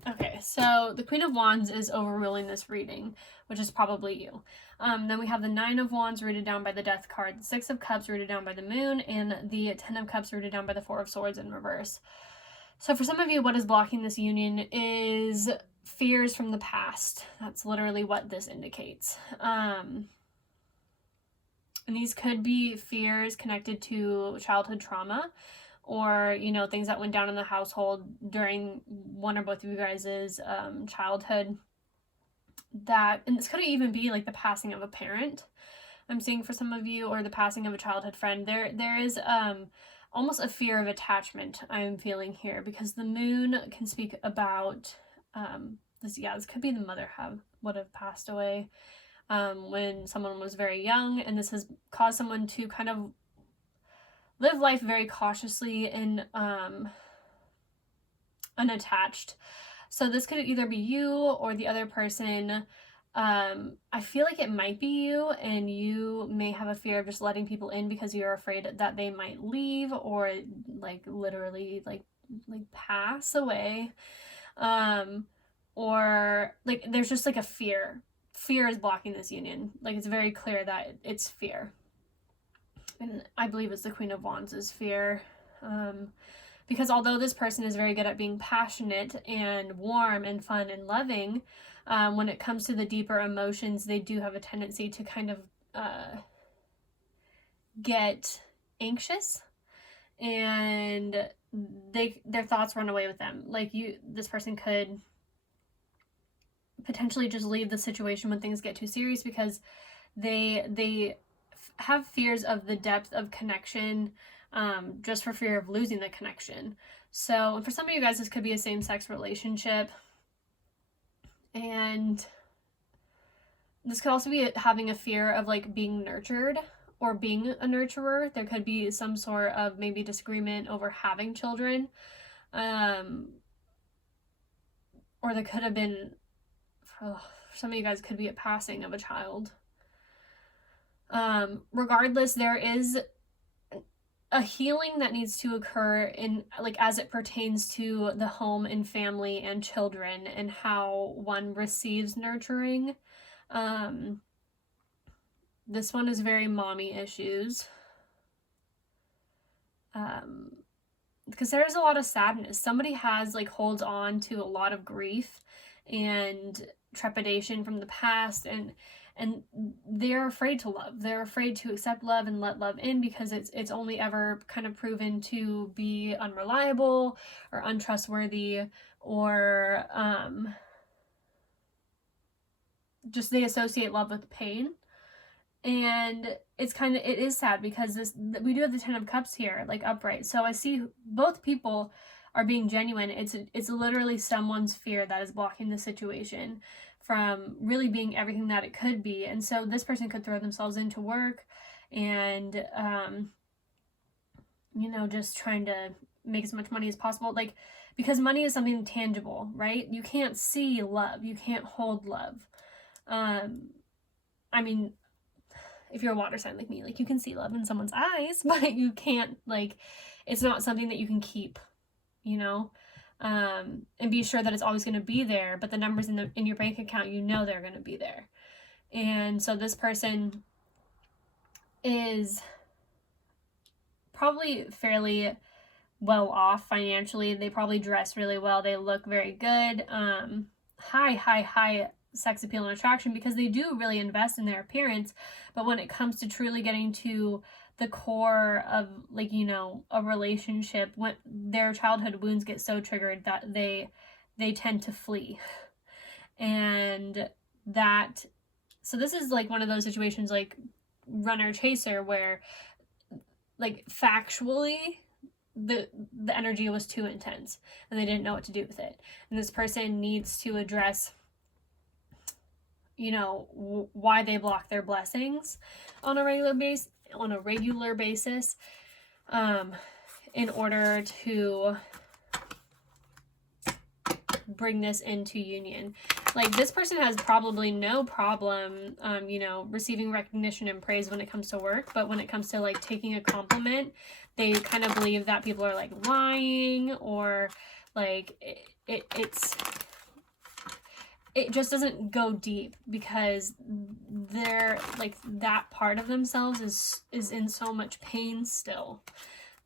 Okay, so the Queen of Wands is overruling this reading, which is probably you. Then we have the Nine of Wands rooted down by the Death card, the Six of Cups rooted down by the Moon, and the Ten of Cups rooted down by the Four of Swords in reverse. So for some of you, what is blocking this union is fears from the past. That's literally what this indicates. And these could be fears connected to childhood trauma, or, you know, things that went down in the household during one or both of you guys' childhood. And this could even be like the passing of a parent, I'm seeing for some of you, or the passing of a childhood friend. There is almost a fear of attachment I'm feeling here, because the Moon can speak about this could be the mother would have passed away when someone was very young, and this has caused someone to kind of live life very cautiously and unattached. So this could either be you or the other person. I feel like it might be you, and you may have a fear of just letting people in because you're afraid that they might leave, or like literally like pass away. Or like there's just like a fear. Fear is blocking this union. Like it's very clear that it's fear. And I believe it's the Queen of Wands is fear. Because although this person is very good at being passionate and warm and fun and loving, when it comes to the deeper emotions, they do have a tendency to kind of get anxious, and their thoughts run away with them. Like this person could potentially just leave the situation when things get too serious, because they have fears of the depth of connection, just for fear of losing the connection. So for some of you guys, this could be a same-sex relationship, and this could also be having a fear of like being nurtured or being a nurturer. There could be some sort of maybe disagreement over having children, or there could have been, for some of you guys, could be a passing of a child. Regardless, there is a healing that needs to occur in like as it pertains to the home and family and children and how one receives nurturing. This one is very mommy issues. Because there's a lot of sadness. Somebody has like holds on to a lot of grief and trepidation from the past, and they're afraid to love. They're afraid to accept love and let love in, because it's only ever kind of proven to be unreliable or untrustworthy, or just they associate love with pain. And it is sad, because we do have the Ten of Cups here, like upright. So I see both people are being genuine. It's literally someone's fear that is blocking the situation from really being everything that it could be. And so this person could throw themselves into work and, you know, just trying to make as much money as possible. Like, because money is something tangible, right? You can't see love. You can't hold love. I mean, if you're a water sign like me, like you can see love in someone's eyes, but you can't, like, it's not something that you can keep, you know? And be sure that it's always going to be there, but the numbers in your bank account, you know they're going to be there. And so this person is probably fairly well off financially. They probably dress really well. They look very good. High sex appeal and attraction, because they do really invest in their appearance. But when it comes to truly getting to the core of, like, you know, a relationship, when their childhood wounds get so triggered that they tend to flee. And so this is like one of those situations like runner chaser, where like factually the energy was too intense and they didn't know what to do with it. And this person needs to address, you know, why they block their blessings on a regular basis, in order to bring this into union. Like, this person has probably no problem, you know, receiving recognition and praise when it comes to work, but when it comes to like taking a compliment, they kind of believe that people are like lying, or like it just doesn't go deep, because they're like, that part of themselves is in so much pain still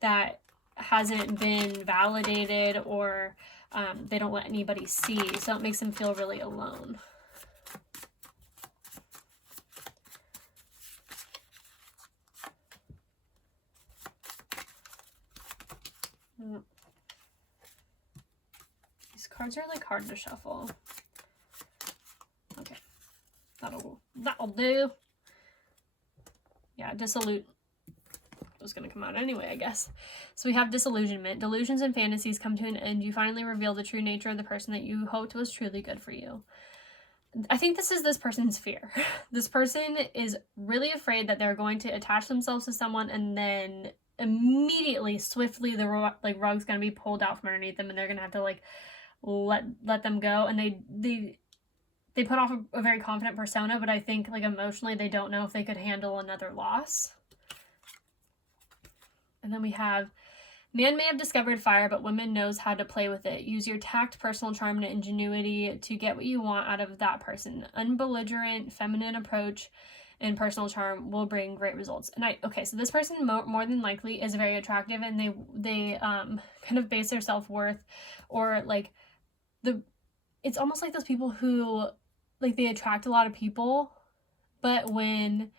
that hasn't been validated, or they don't let anybody see, so it makes them feel really alone. These cards are like hard to shuffle. Okay, that'll do. Yeah, dissolute was going to come out anyway, I guess. So we have disillusionment. Delusions and fantasies come to an end. You finally reveal the true nature of the person that you hoped was truly good for you. I think this is this person's fear. This person is really afraid that they're going to attach themselves to someone, and then immediately, swiftly, the rug's going to be pulled out from underneath them, and they're going to have to like let them go. And they put off a very confident persona, but I think like emotionally they don't know if they could handle another loss. And then we have, man may have discovered fire, but woman knows how to play with it. Use your tact, personal charm, and ingenuity to get what you want out of that person. Unbelligerent, feminine approach and personal charm will bring great results. And okay, so this person more than likely is very attractive, and they kind of base their self-worth, or like it's almost like those people who like they attract a lot of people, but when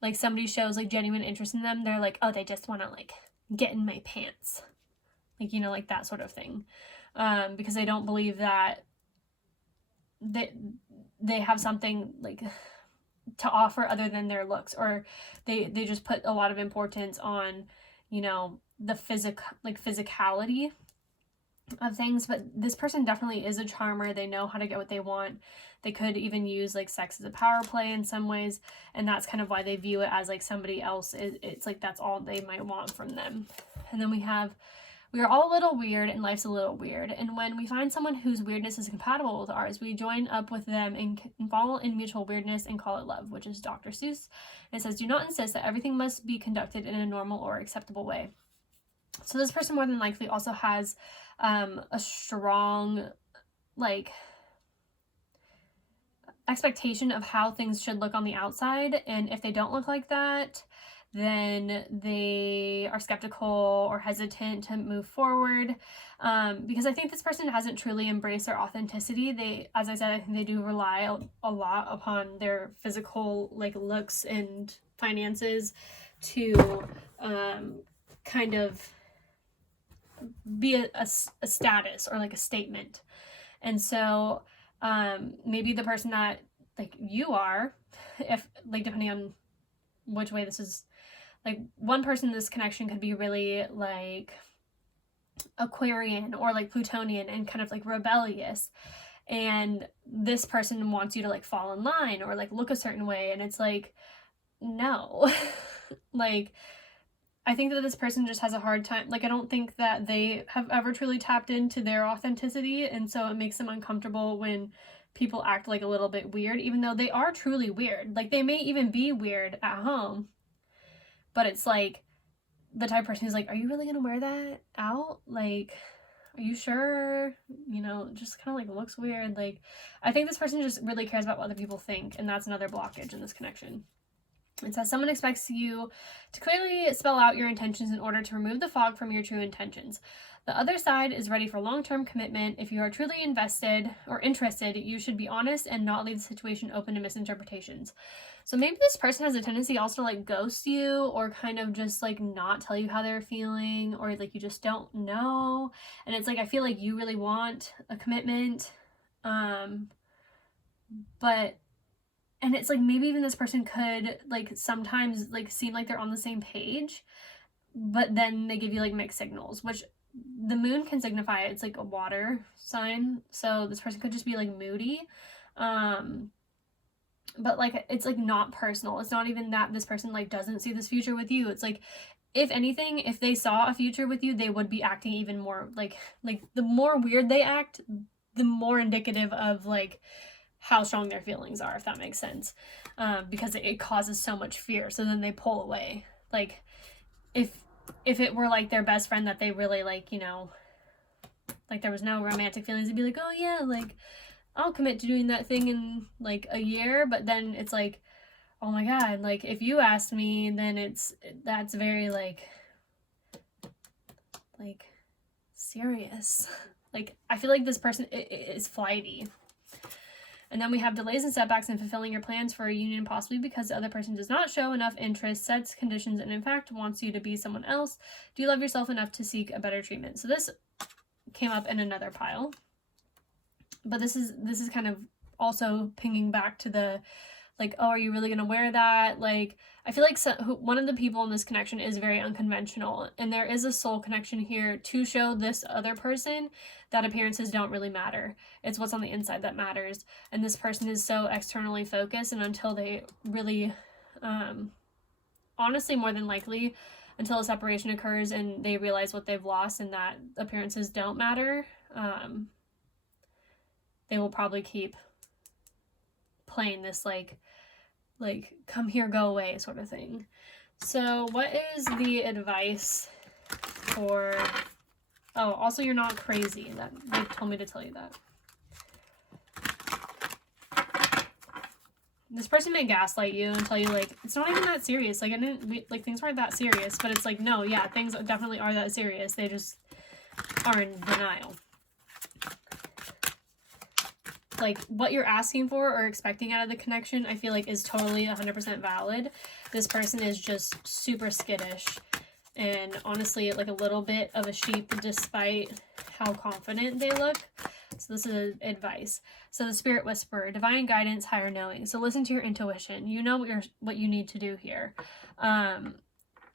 like somebody shows like genuine interest in them, they're like, oh, they just want to like get in my pants, like, you know, like that sort of thing, because they don't believe that they have something like to offer other than their looks, or they just put a lot of importance on, you know, the physicality of things. But this person definitely is a charmer. They know how to get what they want. They could even use like sex as a power play in some ways, and that's kind of why they view it as like somebody else. It's like that's all they might want from them. And then we are all a little weird, and life's a little weird. And when we find someone whose weirdness is compatible with ours, we join up with them and fall in mutual weirdness and call it love, which is Dr. Seuss. And it says, do not insist that everything must be conducted in a normal or acceptable way. So this person more than likely also has a strong like expectation of how things should look on the outside, and if they don't look like that, then they are skeptical or hesitant to move forward, because I think this person hasn't truly embraced their authenticity. They, as I said, I think they do rely a lot upon their physical like looks and finances to kind of be a status or like a statement. And so maybe the person that like you are, if like depending on which way this is, like one person in this connection could be really like Aquarian or like Plutonian and kind of like rebellious, and this person wants you to like fall in line or like look a certain way, and it's like, no. Like, I think that this person just has a hard time. Like, I don't think that they have ever truly tapped into their authenticity, and so it makes them uncomfortable when people act like a little bit weird, even though they are truly weird. Like, they may even be weird at home, but it's like the type of person who's like, are you really gonna wear that out? Like, are you sure? You know, just kind of like looks weird. Like, I think this person just really cares about what other people think, and that's another blockage in this connection. It says, someone expects you to clearly spell out your intentions in order to remove the fog from your true intentions. The other side is ready for long-term commitment. If you are truly invested or interested, you should be honest and not leave the situation open to misinterpretations. So maybe this person has a tendency also to like ghost you, or kind of just like not tell you how they're feeling, or like you just don't know. And it's like, I feel like you really want a commitment, but and it's like maybe even this person could like sometimes like seem like they're on the same page, but then they give you like mixed signals, which the moon can signify it's like a water sign. So this person could just be like moody. But like, it's like not personal. It's not even that this person like doesn't see this future with you. It's like, if anything, if they saw a future with you, they would be acting even more like the more weird they act, the more indicative of like how strong their feelings are, if that makes sense. Because it causes so much fear. So then they pull away. Like if it were like their best friend that they really like, you know, like there was no romantic feelings, they'd be like, oh yeah, like I'll commit to doing that thing in like a year. But then it's like, oh my God, like if you asked me, then that's very like serious. Like I feel like this person is flighty. And then we have delays and setbacks in fulfilling your plans for a union, possibly because the other person does not show enough interest, sets conditions, and in fact wants you to be someone else. Do you love yourself enough to seek a better treatment? So this came up in another pile. But this is kind of also pinging back to the, like, oh, are you really going to wear that? Like, I feel like one of the people in this connection is very unconventional. And there is a soul connection here to show this other person that appearances don't really matter. It's what's on the inside that matters. And this person is so externally focused, and until they really, honestly, more than likely, until a separation occurs and they realize what they've lost and that appearances don't matter, they will probably keep playing this like come here, go away sort of thing. So what is the advice for, oh, also you're not crazy. That they told me to tell you that. This person may gaslight you and tell you like it's not even that serious. Like things aren't that serious, but it's like, no, yeah, things definitely are that serious. They just are in denial. Like what you're asking for or expecting out of the connection, I feel like is totally 100% valid. This person is just super skittish and honestly like a little bit of a sheep despite how confident they look. So this is advice. So the Spirit Whisperer, divine guidance, higher knowing. So listen to your intuition. You know what you need to do here.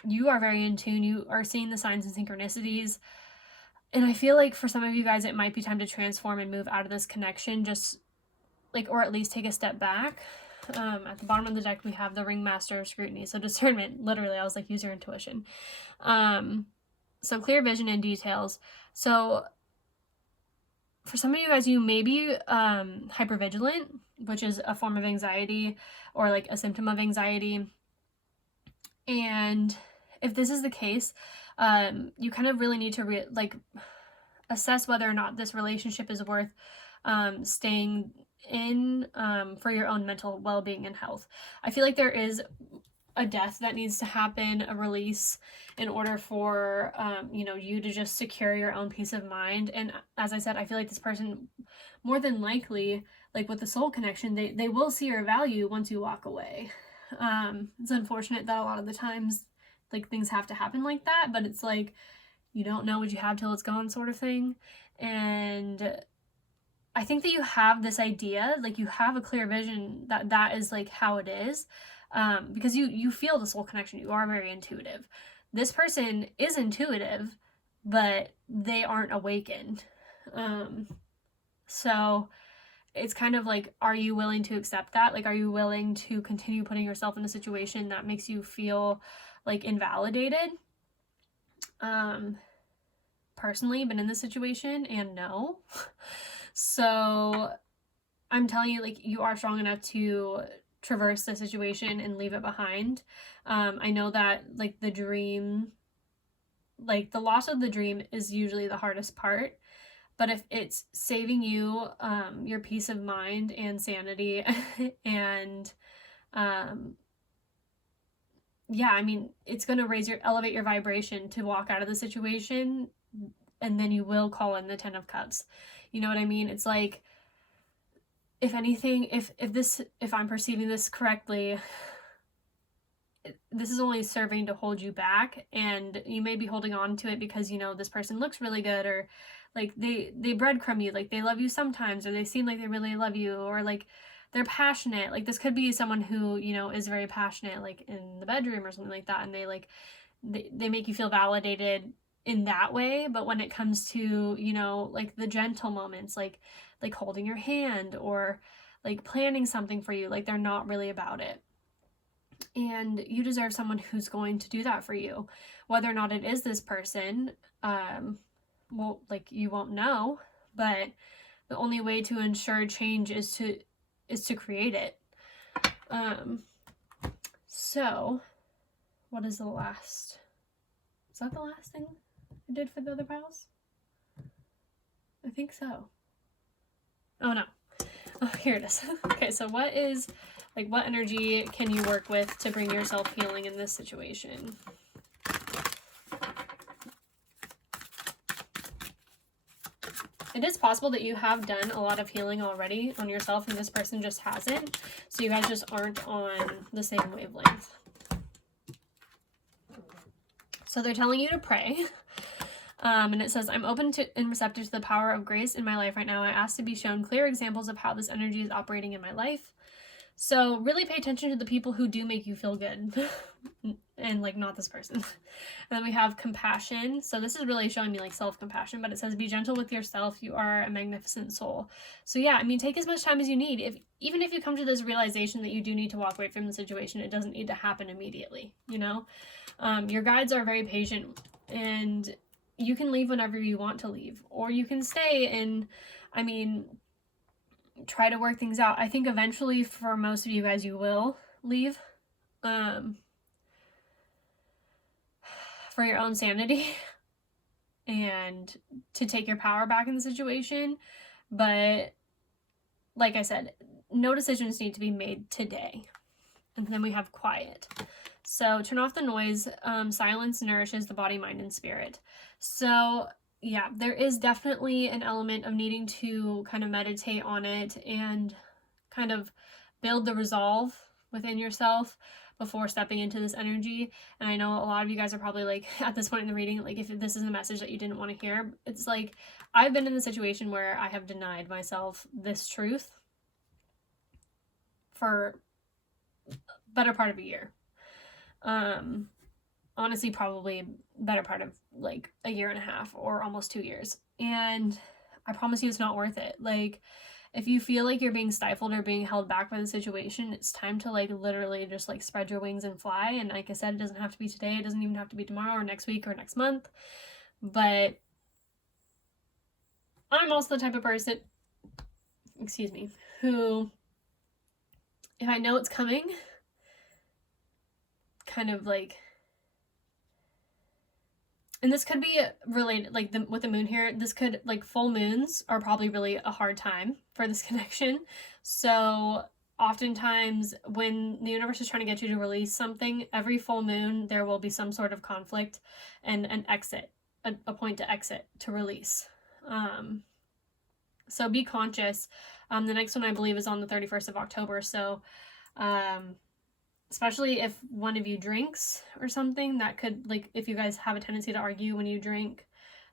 You are very in tune. You are seeing the signs and synchronicities. And I feel like for some of you guys, it might be time to transform and move out of this connection, just like, or at least take a step back. At the bottom of the deck, we have the Ringmaster of Scrutiny. So discernment, literally, I was like, use your intuition. So clear vision and details. So for some of you guys, you may be hypervigilant, which is a form of anxiety or like a symptom of anxiety. And if this is the case, you kind of really need to assess whether or not this relationship is worth staying in for your own mental well-being and health. I feel like there is a death that needs to happen, a release, in order for you to just secure your own peace of mind. And as I said, I feel like this person, more than likely, like with the soul connection, they will see your value once you walk away. It's unfortunate that a lot of the times like things have to happen like that, but it's like you don't know what you have till it's gone sort of thing. And I think that you have this idea, like you have a clear vision that is like how it is, because you feel the soul connection. You are very intuitive. This person is intuitive, but they aren't awakened. So it's kind of like, are you willing to accept that? Like, are you willing to continue putting yourself in a situation that makes you feel like invalidated? Personally, been in this situation and no. So I'm telling you, like, you are strong enough to traverse the situation and leave it behind. I know that like the dream, like the loss of the dream is usually the hardest part, but if it's saving you your peace of mind and sanity and yeah, I mean, it's going to elevate your vibration to walk out of the situation, and then you will call in the 10 of Cups. You know what I mean? It's like, if anything, if I'm perceiving this correctly, this is only serving to hold you back, and you may be holding on to it because, you know, this person looks really good, or like they breadcrumb you, like they love you sometimes, or they seem like they really love you, or like they're passionate. Like this could be someone who, you know, is very passionate, like in the bedroom or something like that, and they make you feel validated in that way. But when it comes to, you know, like the gentle moments, like holding your hand or like planning something for you, like they're not really about it. And you deserve someone who's going to do that for you. Whether or not it is this person, well, like you won't know, but the only way to ensure change is to create it. So what is the last? Is that the last thing I did for the other piles? I think so. Oh no. Oh, here it is. Okay, so what is, like, what energy can you work with to bring yourself healing in this situation? It is possible that you have done a lot of healing already on yourself and this person just hasn't. So you guys just aren't on the same wavelength. So they're telling you to pray. And it says, I'm open to and receptive to the power of grace in my life right now. I ask to be shown clear examples of how this energy is operating in my life. So really pay attention to the people who do make you feel good. And like, not this person. And then we have compassion. So this is really showing me like self-compassion, but it says, be gentle with yourself. You are a magnificent soul. So yeah, I mean, take as much time as you need. Even if you come to this realization that you do need to walk away from the situation, it doesn't need to happen immediately, you know? Your guides are very patient, and you can leave whenever you want to leave, or you can stay and, I mean, try to work things out. I think eventually for most of you guys, you will leave, for your own sanity and to take your power back in the situation. But like I said, no decisions need to be made today. And then we have quiet. So turn off the noise. Silence nourishes the body, mind, and spirit. So yeah, there is definitely an element of needing to kind of meditate on it and kind of build the resolve within yourself before stepping into this energy. And I know a lot of you guys are probably like, at this point in the reading, like, if this is a message that you didn't want to hear, it's like, I've been in the situation where I have denied myself this truth for better part of a year. Honestly, probably better part of like a year and a half or almost 2 years. And I promise you it's not worth it. Like, if you feel like you're being stifled or being held back by the situation, it's time to like literally just like spread your wings and fly. And like I said, it doesn't have to be today. It doesn't even have to be tomorrow or next week or next month. But I'm also the type of person, excuse me, who, if I know it's coming, kind of like, and this could be related, like with the moon here, this could, like, full moons are probably really a hard time for this connection. So oftentimes when the universe is trying to get you to release something, every full moon, there will be some sort of conflict and an exit, a point to exit, to release. So be conscious. The next one I believe is on the 31st of October. So, especially if one of you drinks or something, that could, like, if you guys have a tendency to argue when you drink,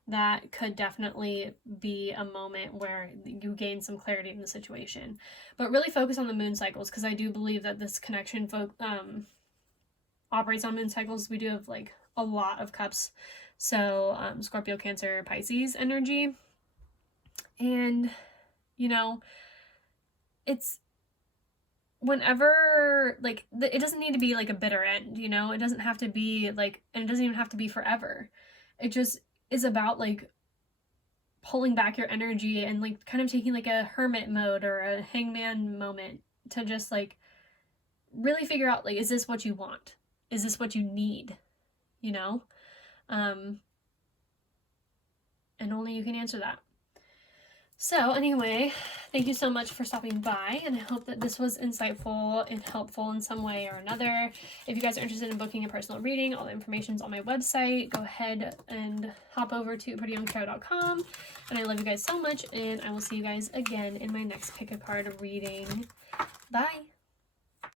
that could definitely be a moment where you gain some clarity in the situation. But really focus on the moon cycles, because I do believe that this connection operates on moon cycles. We do have like a lot of cups. So Scorpio, Cancer, Pisces energy. And, you know, it's whenever, like, it doesn't need to be like a bitter end, you know? It doesn't have to be like, and it doesn't even have to be forever. It just is about like pulling back your energy and like kind of taking like a hermit mode or a hangman moment to just like really figure out, like, is this what you want? Is this what you need? You know? And only you can answer that. So anyway, thank you so much for stopping by, and I hope that this was insightful and helpful in some way or another. If you guys are interested in booking a personal reading, all the information's on my website. Go ahead and hop over to PrettyYoungTarot.com, and I love you guys so much, and I will see you guys again in my next pick a card reading. Bye!